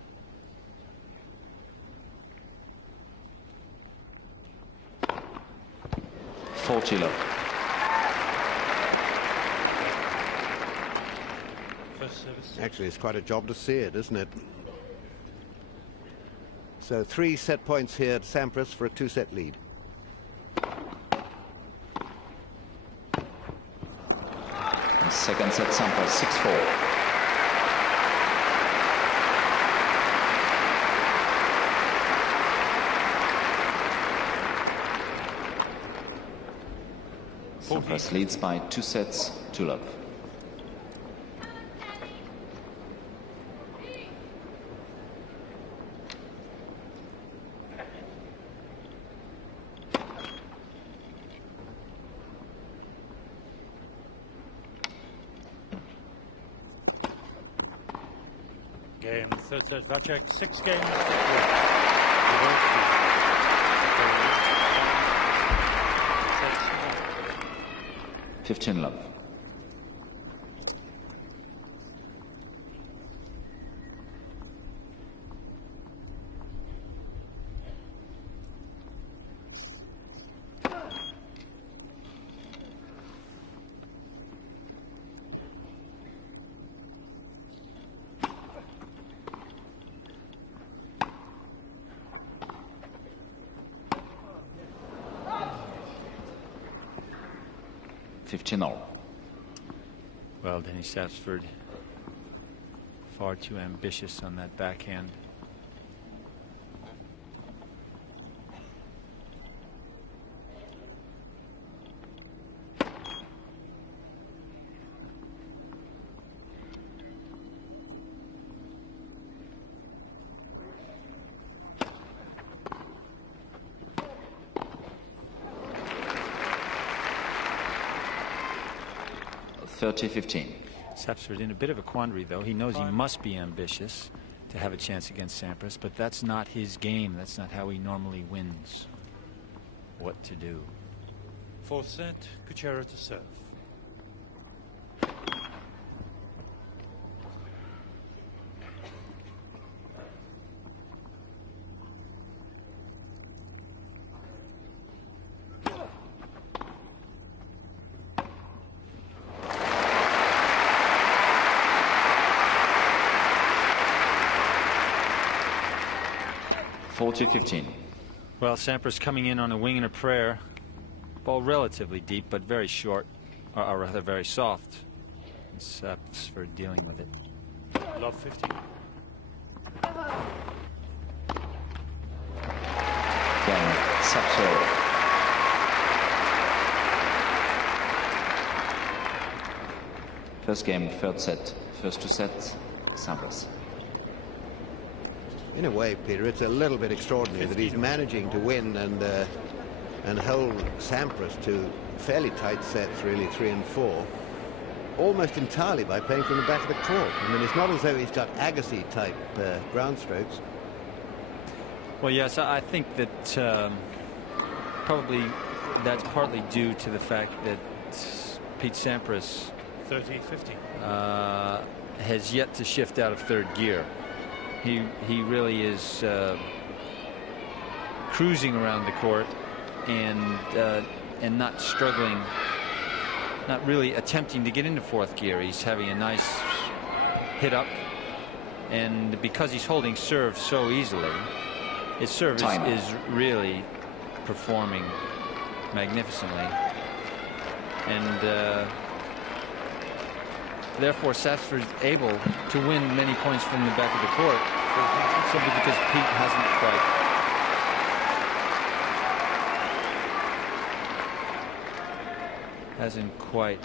Love. Actually, it's quite a job to see it, isn't it? So 3 set points here at Sampras for a 2-set lead. And second set, Sampras 6-4. Sampras leads by 2-2. Game, third set, Vacek, 6 games. 15 love. Well, Danny Sapsford far too ambitious on that backhand. 30-15. Sapsford in a bit of a quandary, though. He knows he must be ambitious to have a chance against Sampras, but that's not his game. That's not how he normally wins. What to do? Fourth set, Kuchera to serve. 40-15. Well, Sampras coming in on a wing and a prayer. Ball relatively deep, but very short, or rather very soft. And Sapsford dealing with it. Love 50. Again, Sapsford. First game, third set. First two sets, Sampras. In a way, Peter, it's a little bit extraordinary that he's managing to win and hold Sampras to fairly tight sets, really, 3 and 4, almost entirely by playing from the back of the court. I mean, it's not as though he's got Agassi-type ground strokes. Well, yes, I think that probably that's partly due to the fact that Pete Sampras 30-50. has yet to shift out of third gear. He really is cruising around the court and not struggling, not really attempting to get into fourth gear. He's having a nice hit up, and because he's holding serve so easily, his serve is really performing magnificently, and therefore Sapsford is able to win many points from the back of the court, simply because Pete hasn't quite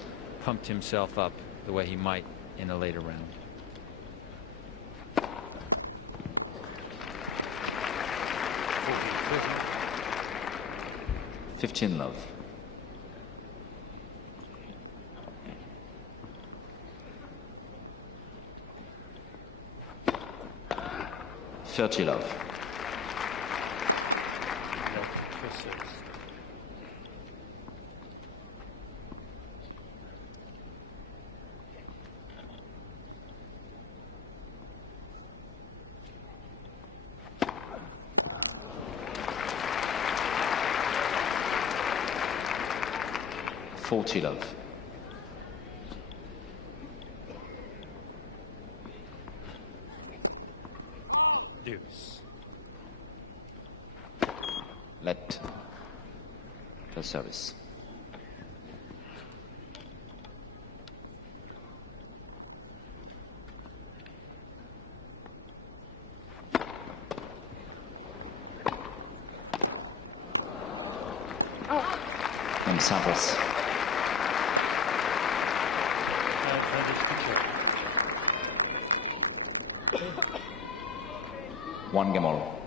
pumped himself up the way he might in a later round. 15 love. Thirty love. First six. Forty love. Deuce. Let per service. And Sampras. One game all.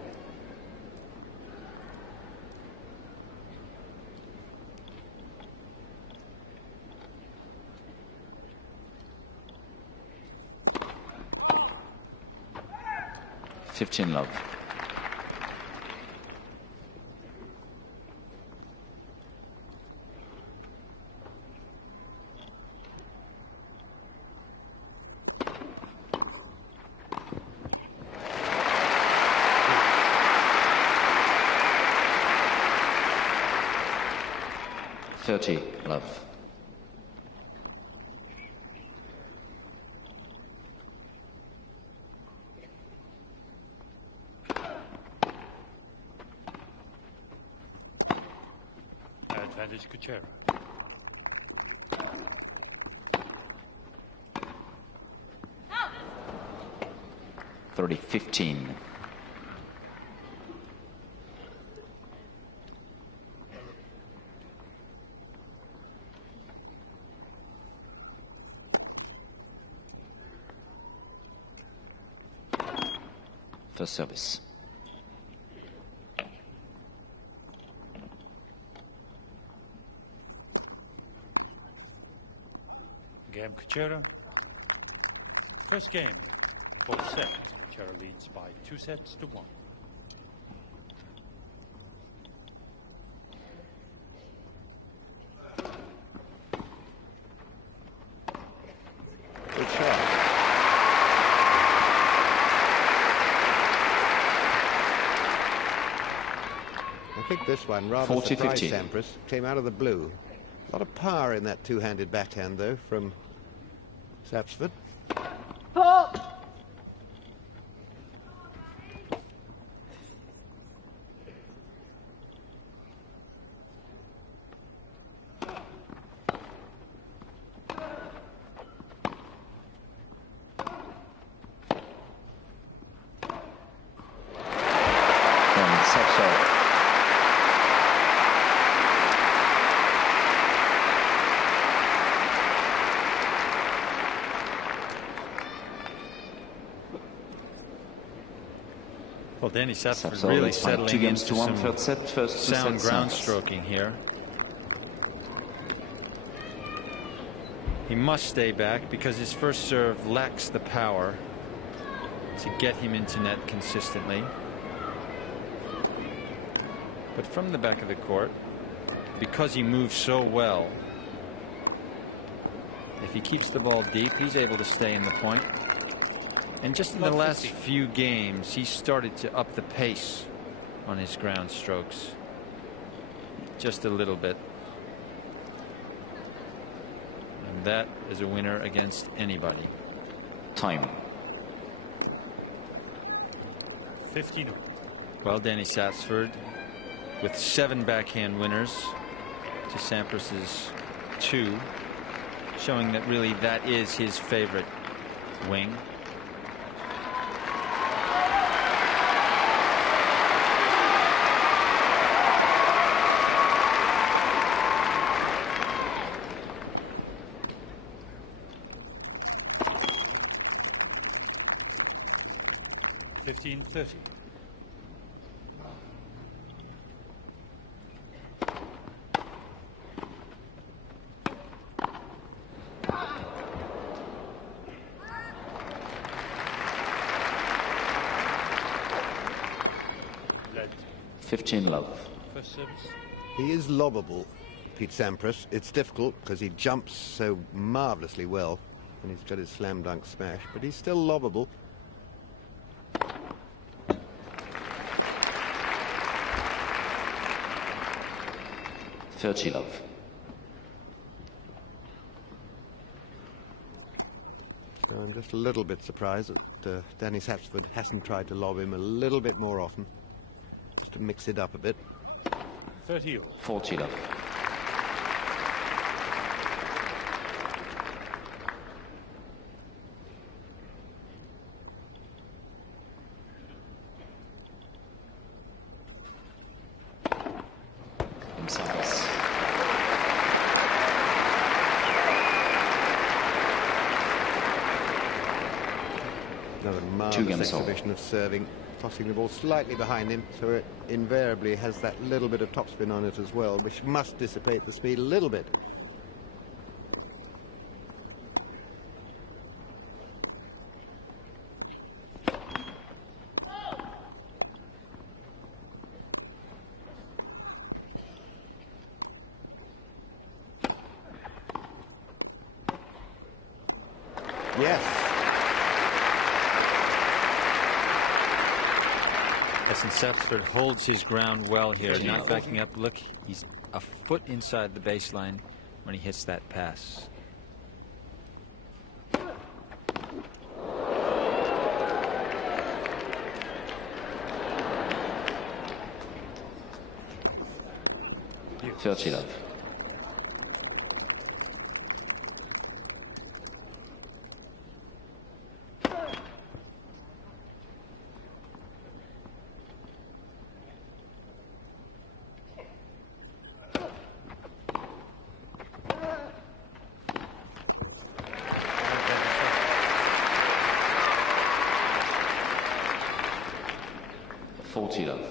Fifteen love. Love. Advantage Kuchera. Oh. 30-15. First service. Game Chera. First game, fourth set. Chera leads by 2-1. Good shot. I think this one rather 40-50. surprised Sampras. Came out of the blue. A lot of power in that two-handed backhand, though, from Sapsford. Sapsford. Well, Danny Sapsford Sapsford really leads by settling 2 games into to 1 some third set. First two sound sets, ground Sampras. stroking here. He must stay back because his first serve lacks the power to get him into net consistently. But from the back of the court, because he moves so well, if he keeps the ball deep, he's able to stay in the point. And just in the last few games, he started to up the pace on his ground strokes just a little bit. And that is a winner against anybody. Time. 15. Well, Danny Sapsford with 7 backhand winners to Sampras's 2, showing that really that is his favorite wing. $15.30. Led 15 love. first service. He is lobbable, Pete Sampras. It's difficult because he jumps so marvellously well and he's got his slam dunk smash, but he's still lobbable. Love. So I'm just a little bit surprised that Danny Sapsford hasn't tried to lob him a little bit more often, just to mix it up a bit. 30. 40 love. Sampras. Another marvellous exhibition of serving, tossing the ball slightly behind him, so it invariably has that little bit of topspin on it as well, which must dissipate the speed a little bit. Yes. And Sapsford holds his ground well here, not backing up. Look, he's a foot inside the baseline when he hits that pass. Love. Love.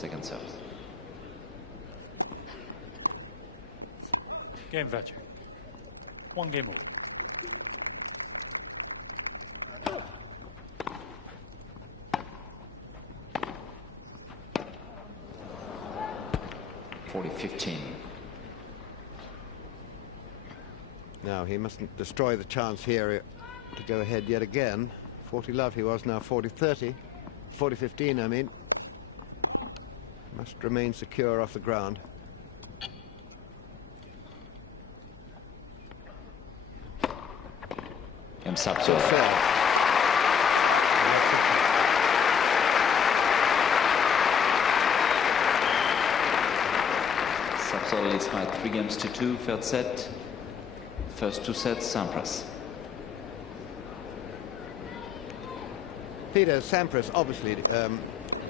second serve. Game Vajik. 1 game all. Now he mustn't destroy the chance here to go ahead yet again. 40 love he was, now 40-30. 40-15 I mean. Must remain secure off the ground. And Sapsford. Sapsford leads by 3-2, third set. First 2 sets, Sampras. Peter, Sampras obviously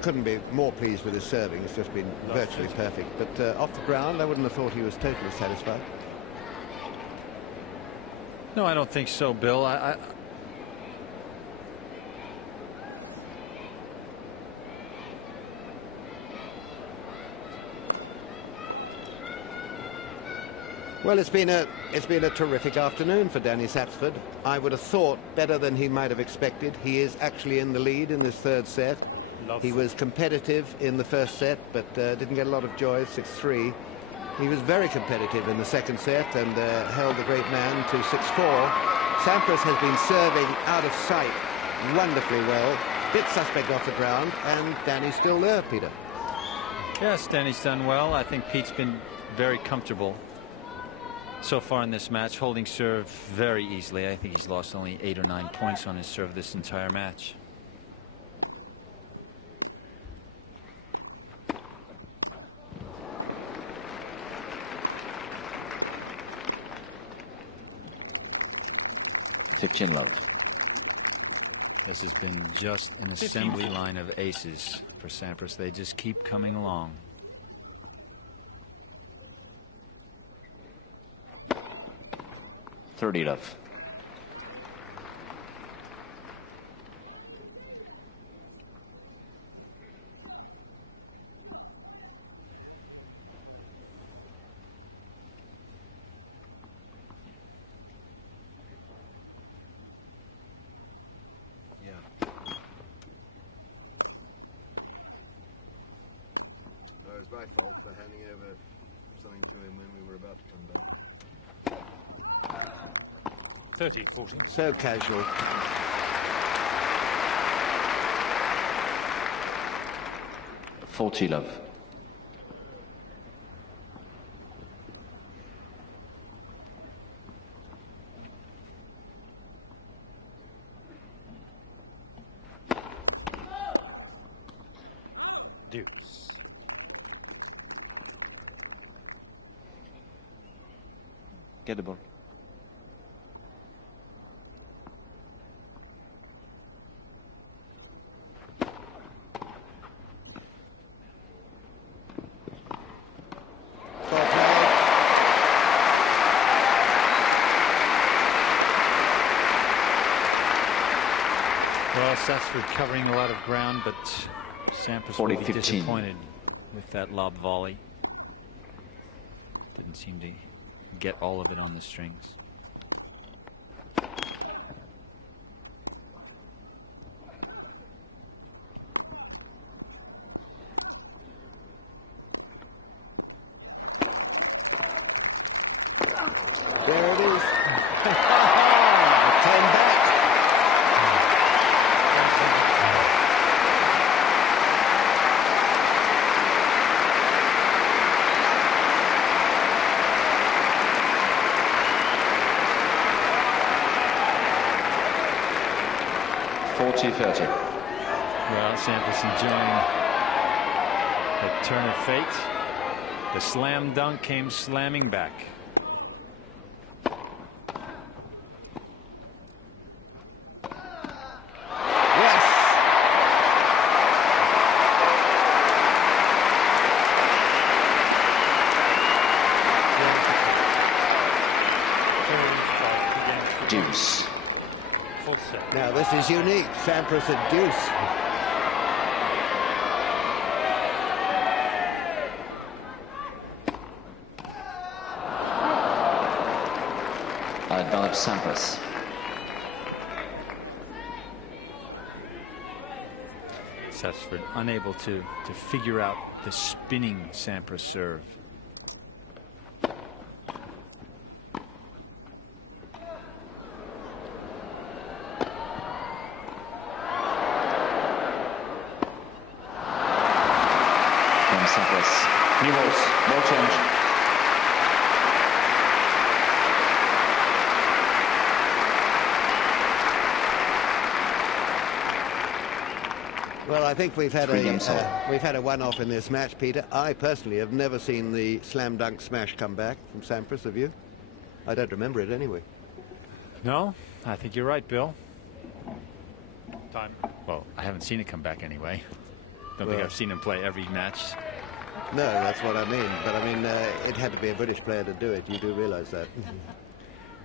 couldn't be more pleased with his serving. It's just been virtually perfect. But off the ground, I wouldn't have thought he was totally satisfied. No, I don't think so, Bill. Well, it's been a terrific afternoon for Danny Sapsford. I would have thought better than he might have expected. He is actually in the lead in this third set. He was competitive in the first set, but didn't get a lot of joy, 6-3. He was very competitive in the second set and held the great man to 6-4. Sampras has been serving out of sight wonderfully well. Bit suspect off the ground, and Danny's still there, Peter. Yes, Danny's done well. I think Pete's been very comfortable so far in this match, holding serve very easily. I think he's lost only 8 or 9 points on his serve this entire match. Love. This has been just an assembly line of aces for Sampras. They just keep coming along. Love. It was my fault for handing over something to him when we were about to come back. 30-40. So casual. Love. Deuce. Get the ball. Well, Sapsford covering a lot of ground, but Sampras will be disappointed with that lob volley. Didn't seem to get all of it on the strings. There it is. It came back. 40-30. Well, Sampras enjoying the turn of fate. The slam dunk came slamming back. Deuce. Now this is unique. Sampras at deuce. Advantage Sampras. Sapsford unable to figure out the spinning Sampras serve. From Sampras. New balls, ball change. Well, I think we've had a one-off in this match, Peter. I personally have never seen the slam dunk smash come back from Sampras. Have you? I don't remember it anyway. No, I think you're right, Bill. Time. Well, I haven't seen it come back anyway. Don't think I've seen him play every match. No, that's what I mean. But I mean, it had to be a British player to do it. You do realize that.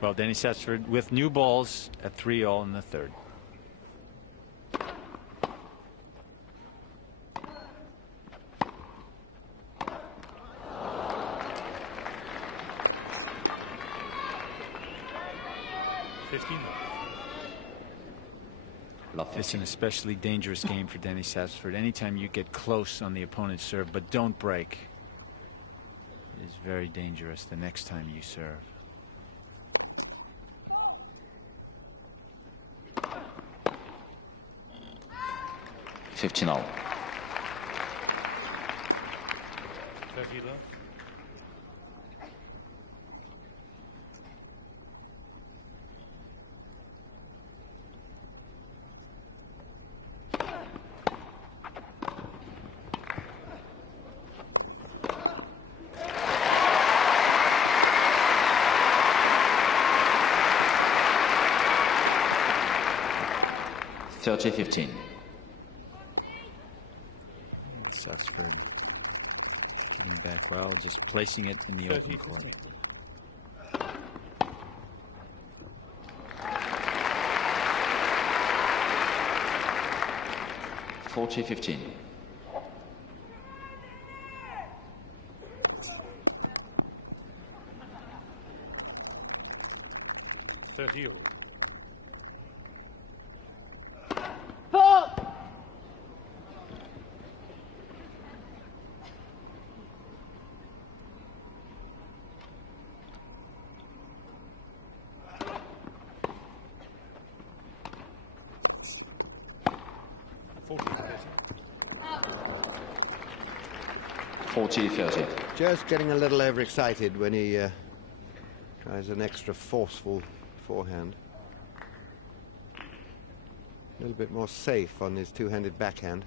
Well, Danny Sapsford with new balls at 3-all in the third. It's an especially dangerous game for Danny Sapsford. Anytime you get close on the opponent's serve, but don't break, it is very dangerous the next time you serve. $15 all. 30 love. 30-15. Sapsford getting back well, just placing it in the open court. 40-15. 30 all. Just getting a little overexcited when he tries an extra forceful forehand. A little bit more safe on his two-handed backhand.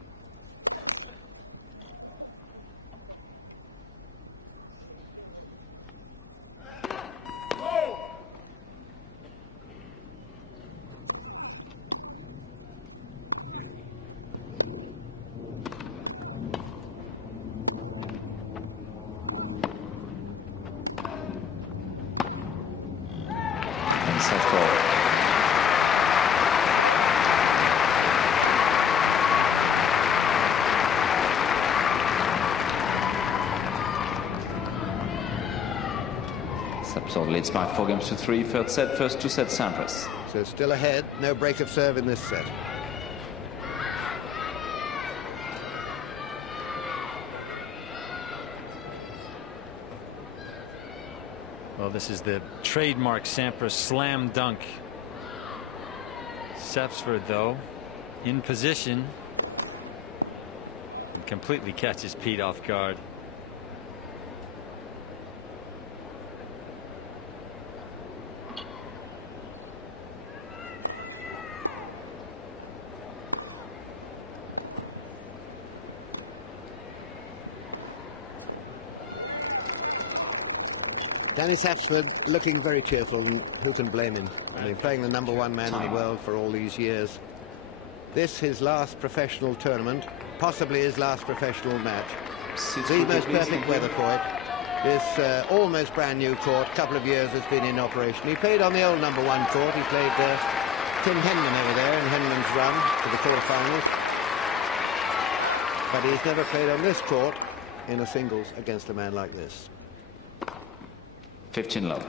Sapsford leads by 4-3, third set, first 2 sets Sampras. So still ahead, no break of serve in this set. Well, this is the trademark Sampras slam dunk. Sapsford, though, in position and completely catches Pete off guard. Danny Sapsford looking very cheerful, and who can blame him? I mean, playing the #1 man in the world for all these years. This his last professional tournament, possibly his last professional match. The most perfect weather for it. This almost brand new court, couple of years it's been in operation. He played on the old #1 court. He played Tim Henman over there in Henman's run to the quarterfinals. But he's never played on this court in a singles against a man like this. 15 love.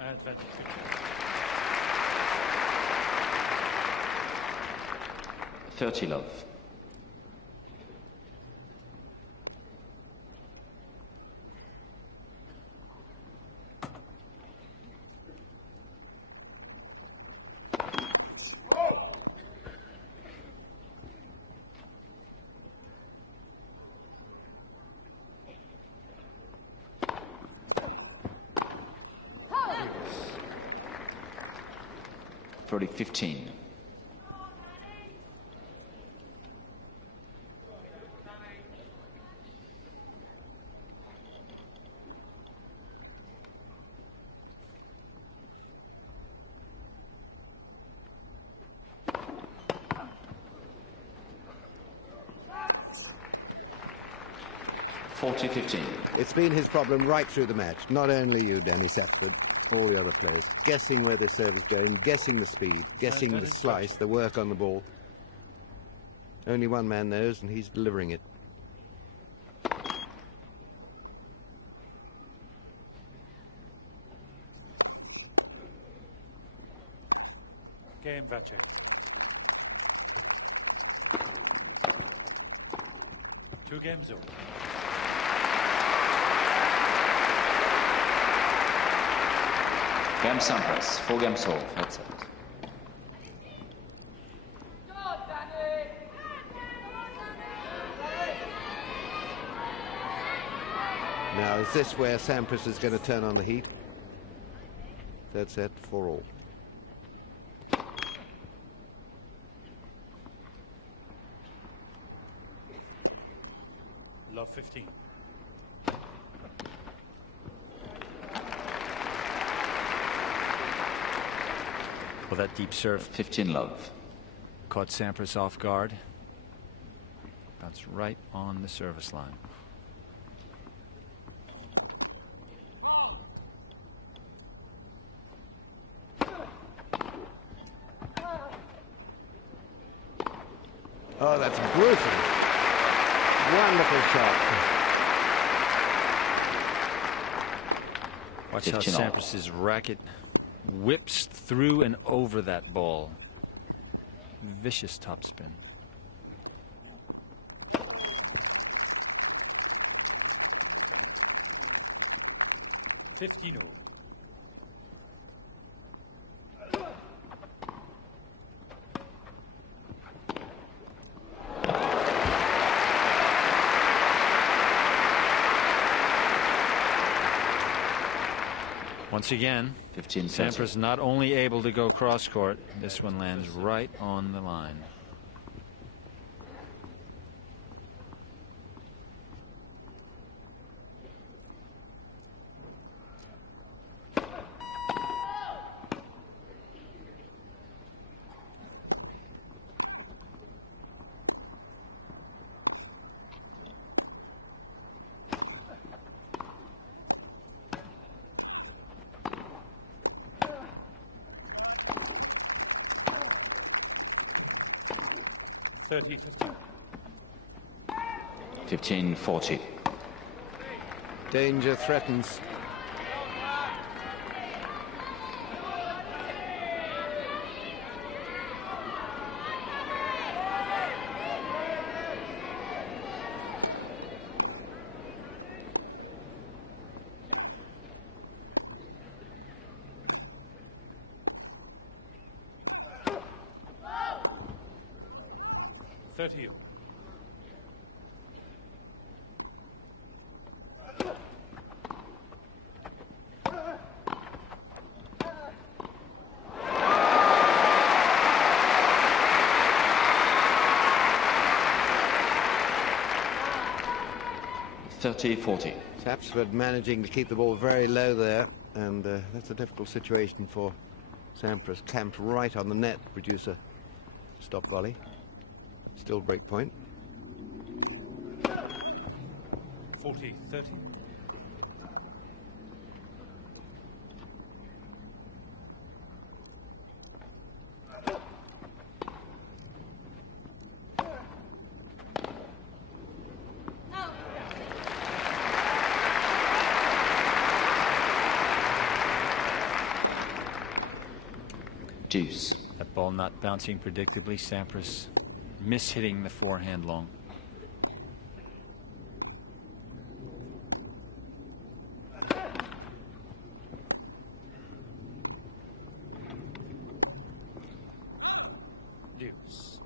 Advantage. 30 love. Birdie 15. It's been his problem right through the match. Not only you, Danny Sapsford, all the other players. Guessing where the serve is going, guessing the speed, guessing the slice, the work on the ball. Only one man knows, and he's delivering it. Game Vacek. Two games over. Game Sampras, 4 games all, that's it. Now, is this where Sampras is going to turn on the heat? Third set, 4-all. Love 15. Well, that deep serve 15 love. caught Sampras off guard. That's right on the service line. Oh, that's brutal. Wonderful shot. Watch how 15 all. Sampras's racket whips through and over that ball. Vicious topspin. $15. Once again, 15 Sampras not only able to go cross court, this one lands right on the line. $30-15. 15-40. Danger threatens. $30. Sapsford managing to keep the ball very low there, and that's a difficult situation for Sampras. Camped right on the net, produce a stop volley. Still break point. 40-30. . Deuce. That ball not bouncing predictably. Sampras mishitting the forehand long. Deuce.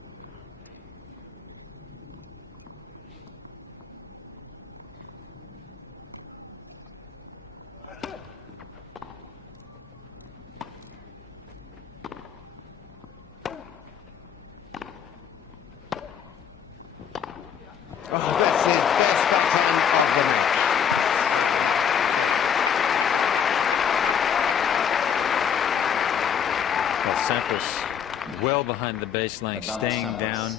Oh, that's his best backhand of the match. Well, Sampras well behind the baseline, staying down,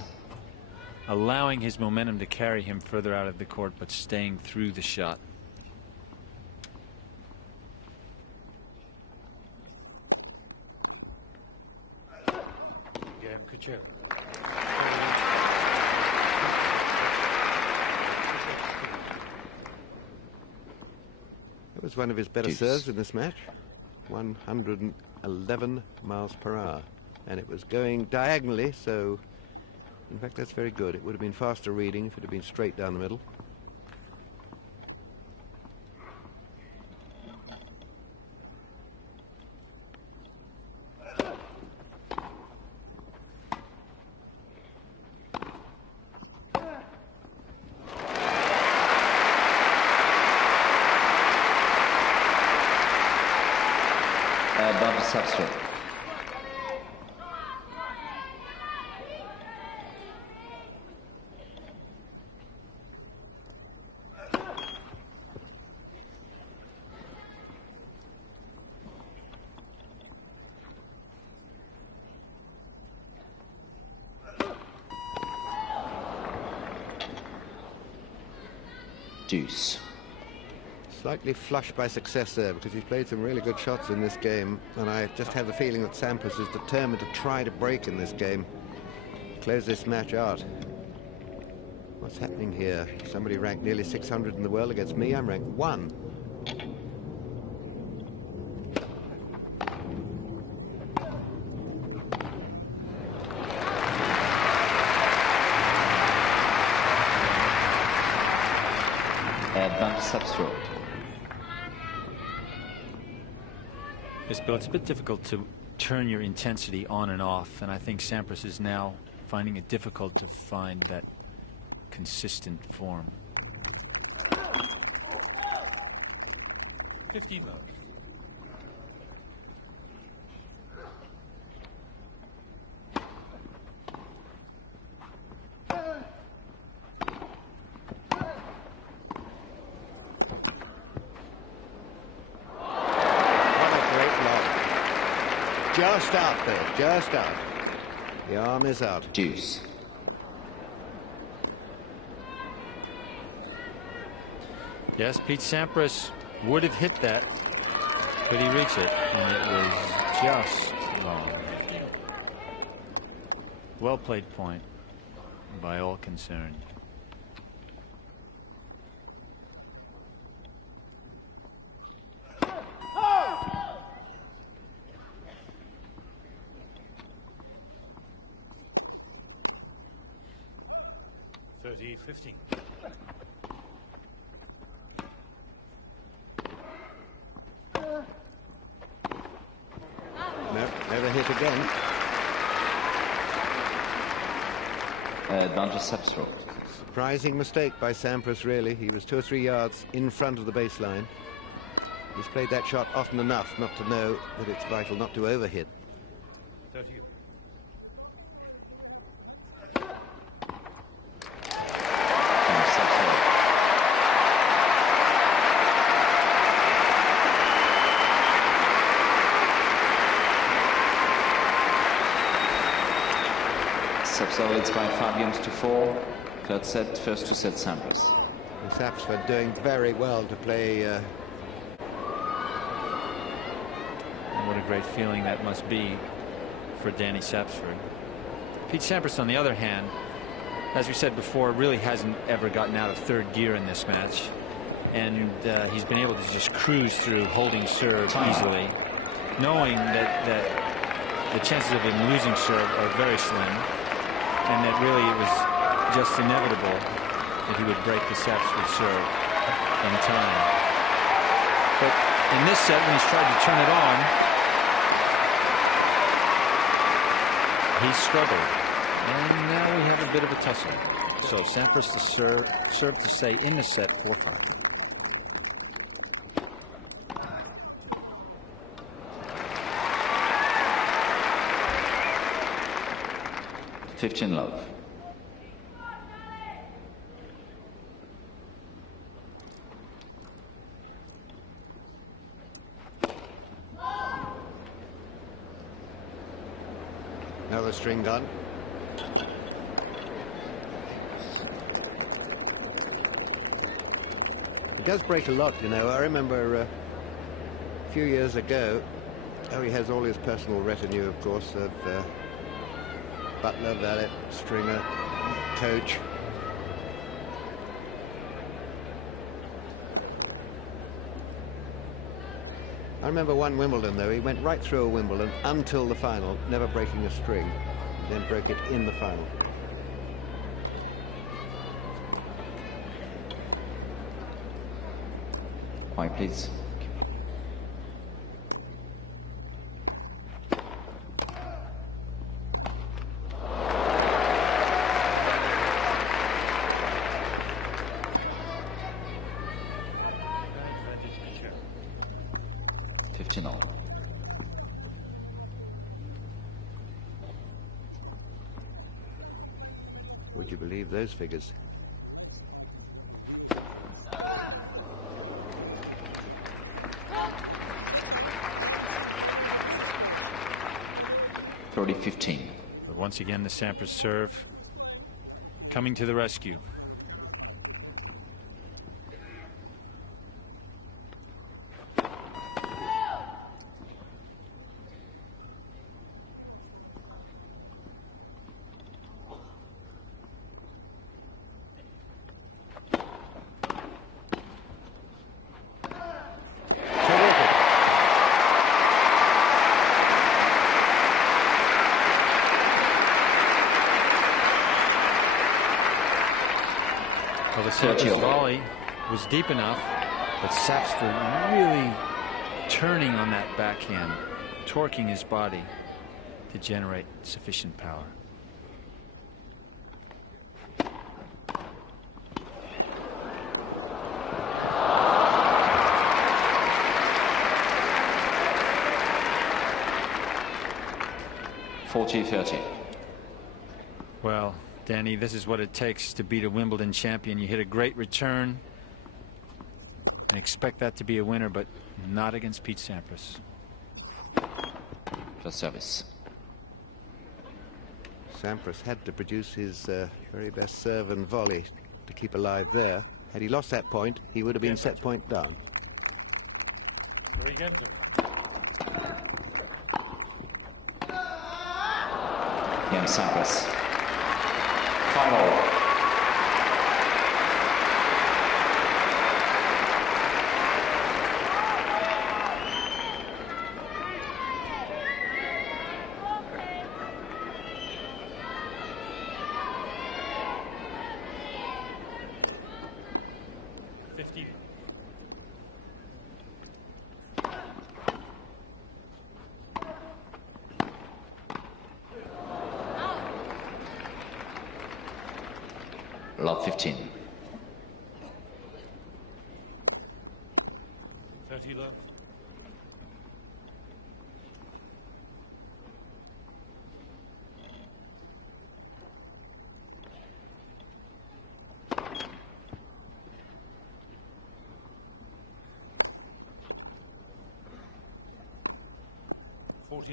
allowing his momentum to carry him further out of the court, but staying through the shot. Game Kuchera. It was one of his better Deuce. serves in this match. 111 miles per hour. And it was going diagonally, so in fact that's very good. It would have been faster reading if it had been straight down the middle. Above Sapsford. Deuce. Slightly flushed by success there because he's played some really good shots in this game, and I just have the feeling that Sampras is determined to try to break in this game, close this match out. What's happening here? Somebody ranked nearly 600 in the world against me. I'm ranked 1. Advanced Sapsford. Yes, Bill, it's a bit difficult to turn your intensity on and off, and I think Sampras is now finding it difficult to find that consistent form. 15 love. Just out there, just out. The arm is out. Deuce. Yes, Pete Sampras would have hit that, could he reach it? And it was just wrong. Well played point by all concerned. $30-15. No, never hit again. Down to Sapsford. Surprising mistake by Sampras, really. He was 2 or 3 yards in front of the baseline. He's played that shot often enough not to know that it's vital not to overhit. 30. Sapsford leads by 5-4. Third set, first 2 sets Sampras. And Sapsford doing very well to play. What a great feeling that must be for Danny Sapsford. Pete Sampras, on the other hand, as we said before, really hasn't ever gotten out of third gear in this match. And he's been able to just cruise through holding serve easily, knowing that the chances of him losing serve are very slim, and that really it was just inevitable that he would break the Sapsford serve in time. But in this set, when he's tried to turn it on, he struggled. And now we have a bit of a tussle. So Sampras to serve to stay in the set 4-5. Fifteen love. Another string gone. He does break a lot, you know. I remember a few years ago, he has all his personal retinue, of course, of butler, valet, stringer, coach. I remember one Wimbledon, though. He went right through a Wimbledon until the final, never breaking a string, then broke it in the final. Quiet, please. Would you believe those figures? (30-15). But once again, the Sampras serve coming to the rescue. Well, the Sampras volley was deep enough, but Sapsford really turning on that backhand, torquing his body to generate sufficient power. (40-30). Well, Danny, this is what it takes to beat a Wimbledon champion. You hit a great return and expect that to be a winner, but not against Pete Sampras. Plus service. Sampras had to produce his very best serve and volley to keep alive there. Had he lost that point, he would have been set point down. 3 games. Game Sampras. Final. Love 15. 30 love.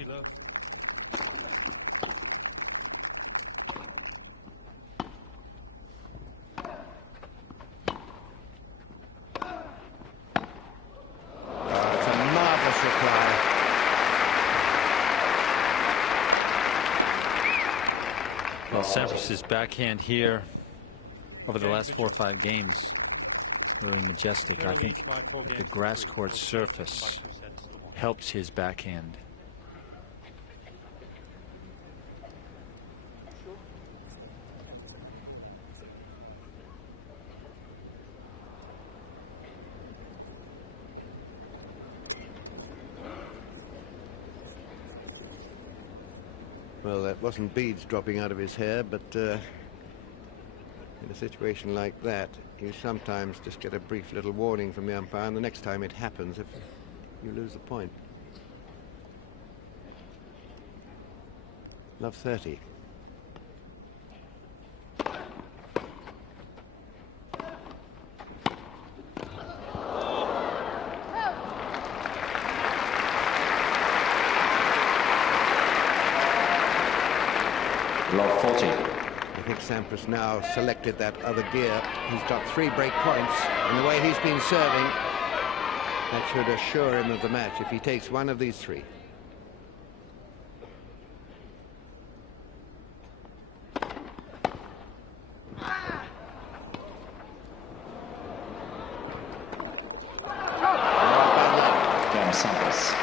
Love. It's a marvelous reply. Well, Sampras's backhand here over the last 4 or 5 games, really majestic. I think that the grass court surface helps his backhand. Well, that wasn't beads dropping out of his hair, but in a situation like that, you sometimes just get a brief little warning from the umpire, and the next time it happens, if you lose the point. Love 30. Love 40. I think Sampras now selected that other gear. He's got 3 break points, and the way he's been serving, that should assure him of the match if he takes one of these 3. Game Sampras.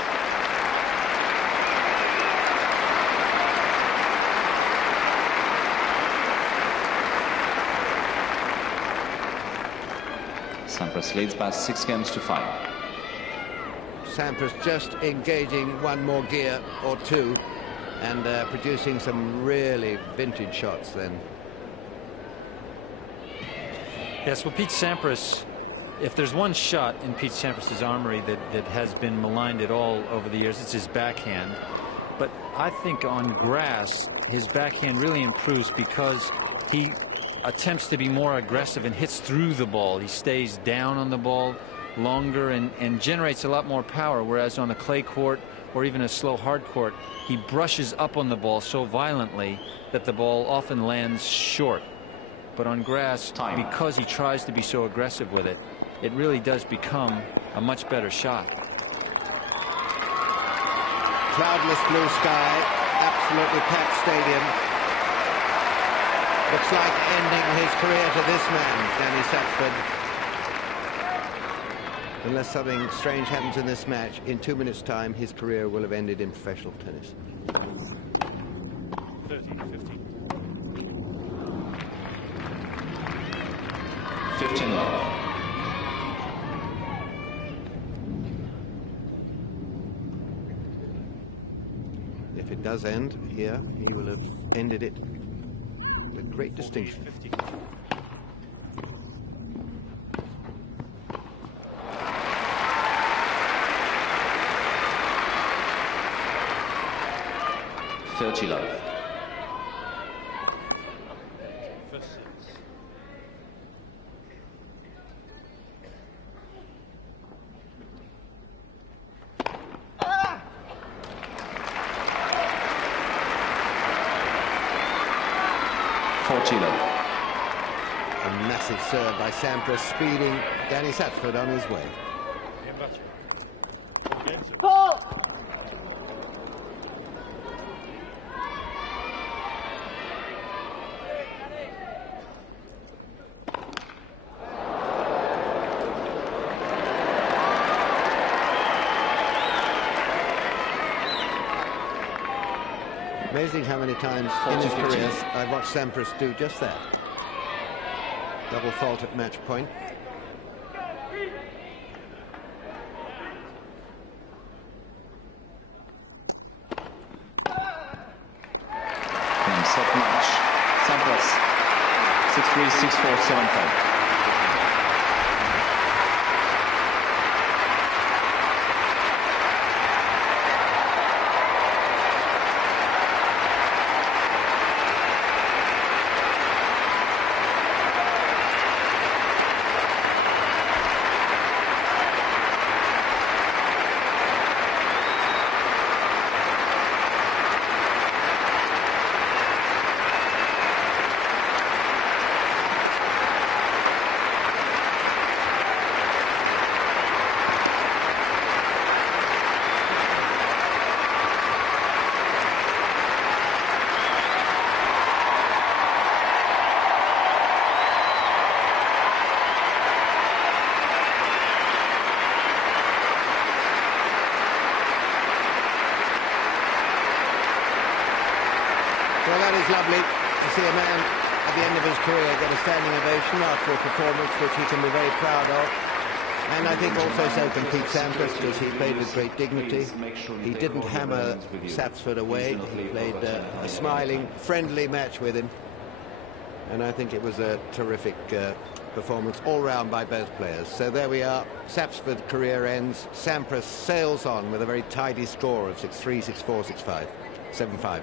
Sampras leads by 6 games to 5. Sampras just engaging one more gear or 2 and producing some really vintage shots then. Yes, well, Pete Sampras, if there's one shot in Pete Sampras's armory that has been maligned at all over the years, it's his backhand. But I think on grass, his backhand really improves because he attempts to be more aggressive and hits through the ball. He stays down on the ball longer and generates a lot more power, whereas on a clay court or even a slow hard court, he brushes up on the ball so violently that the ball often lands short. But on grass, because he tries to be so aggressive with it, it really does become a much better shot. Cloudless blue sky, absolutely packed stadium. Looks like ending his career to this man, Danny Sapsford. Unless something strange happens in this match, in 2 minutes' time, his career will have ended in professional tennis. 30-15. 15 love. If it does end here, he will have ended it with great distinction. 50. 30 love. First 6. A massive serve by Sampras, speeding Danny Sapsford on his way. Amazing how many times in his career I've watched Sampras do just that. Double fault at match point. Game, set, match. Sampras 6-3, 6-4, 7-5. Well, that is lovely to see a man at the end of his career get a standing ovation after a performance which he can be very proud of. And I think also so can Pete Sampras, because he played with great dignity. He didn't hammer Sapsford away. He played a smiling, friendly match with him. And I think it was a terrific performance all round by both players. So there we are. Sapsford career ends. Sampras sails on with a very tidy score of 6-3, 6-4, 6-5, 7-5.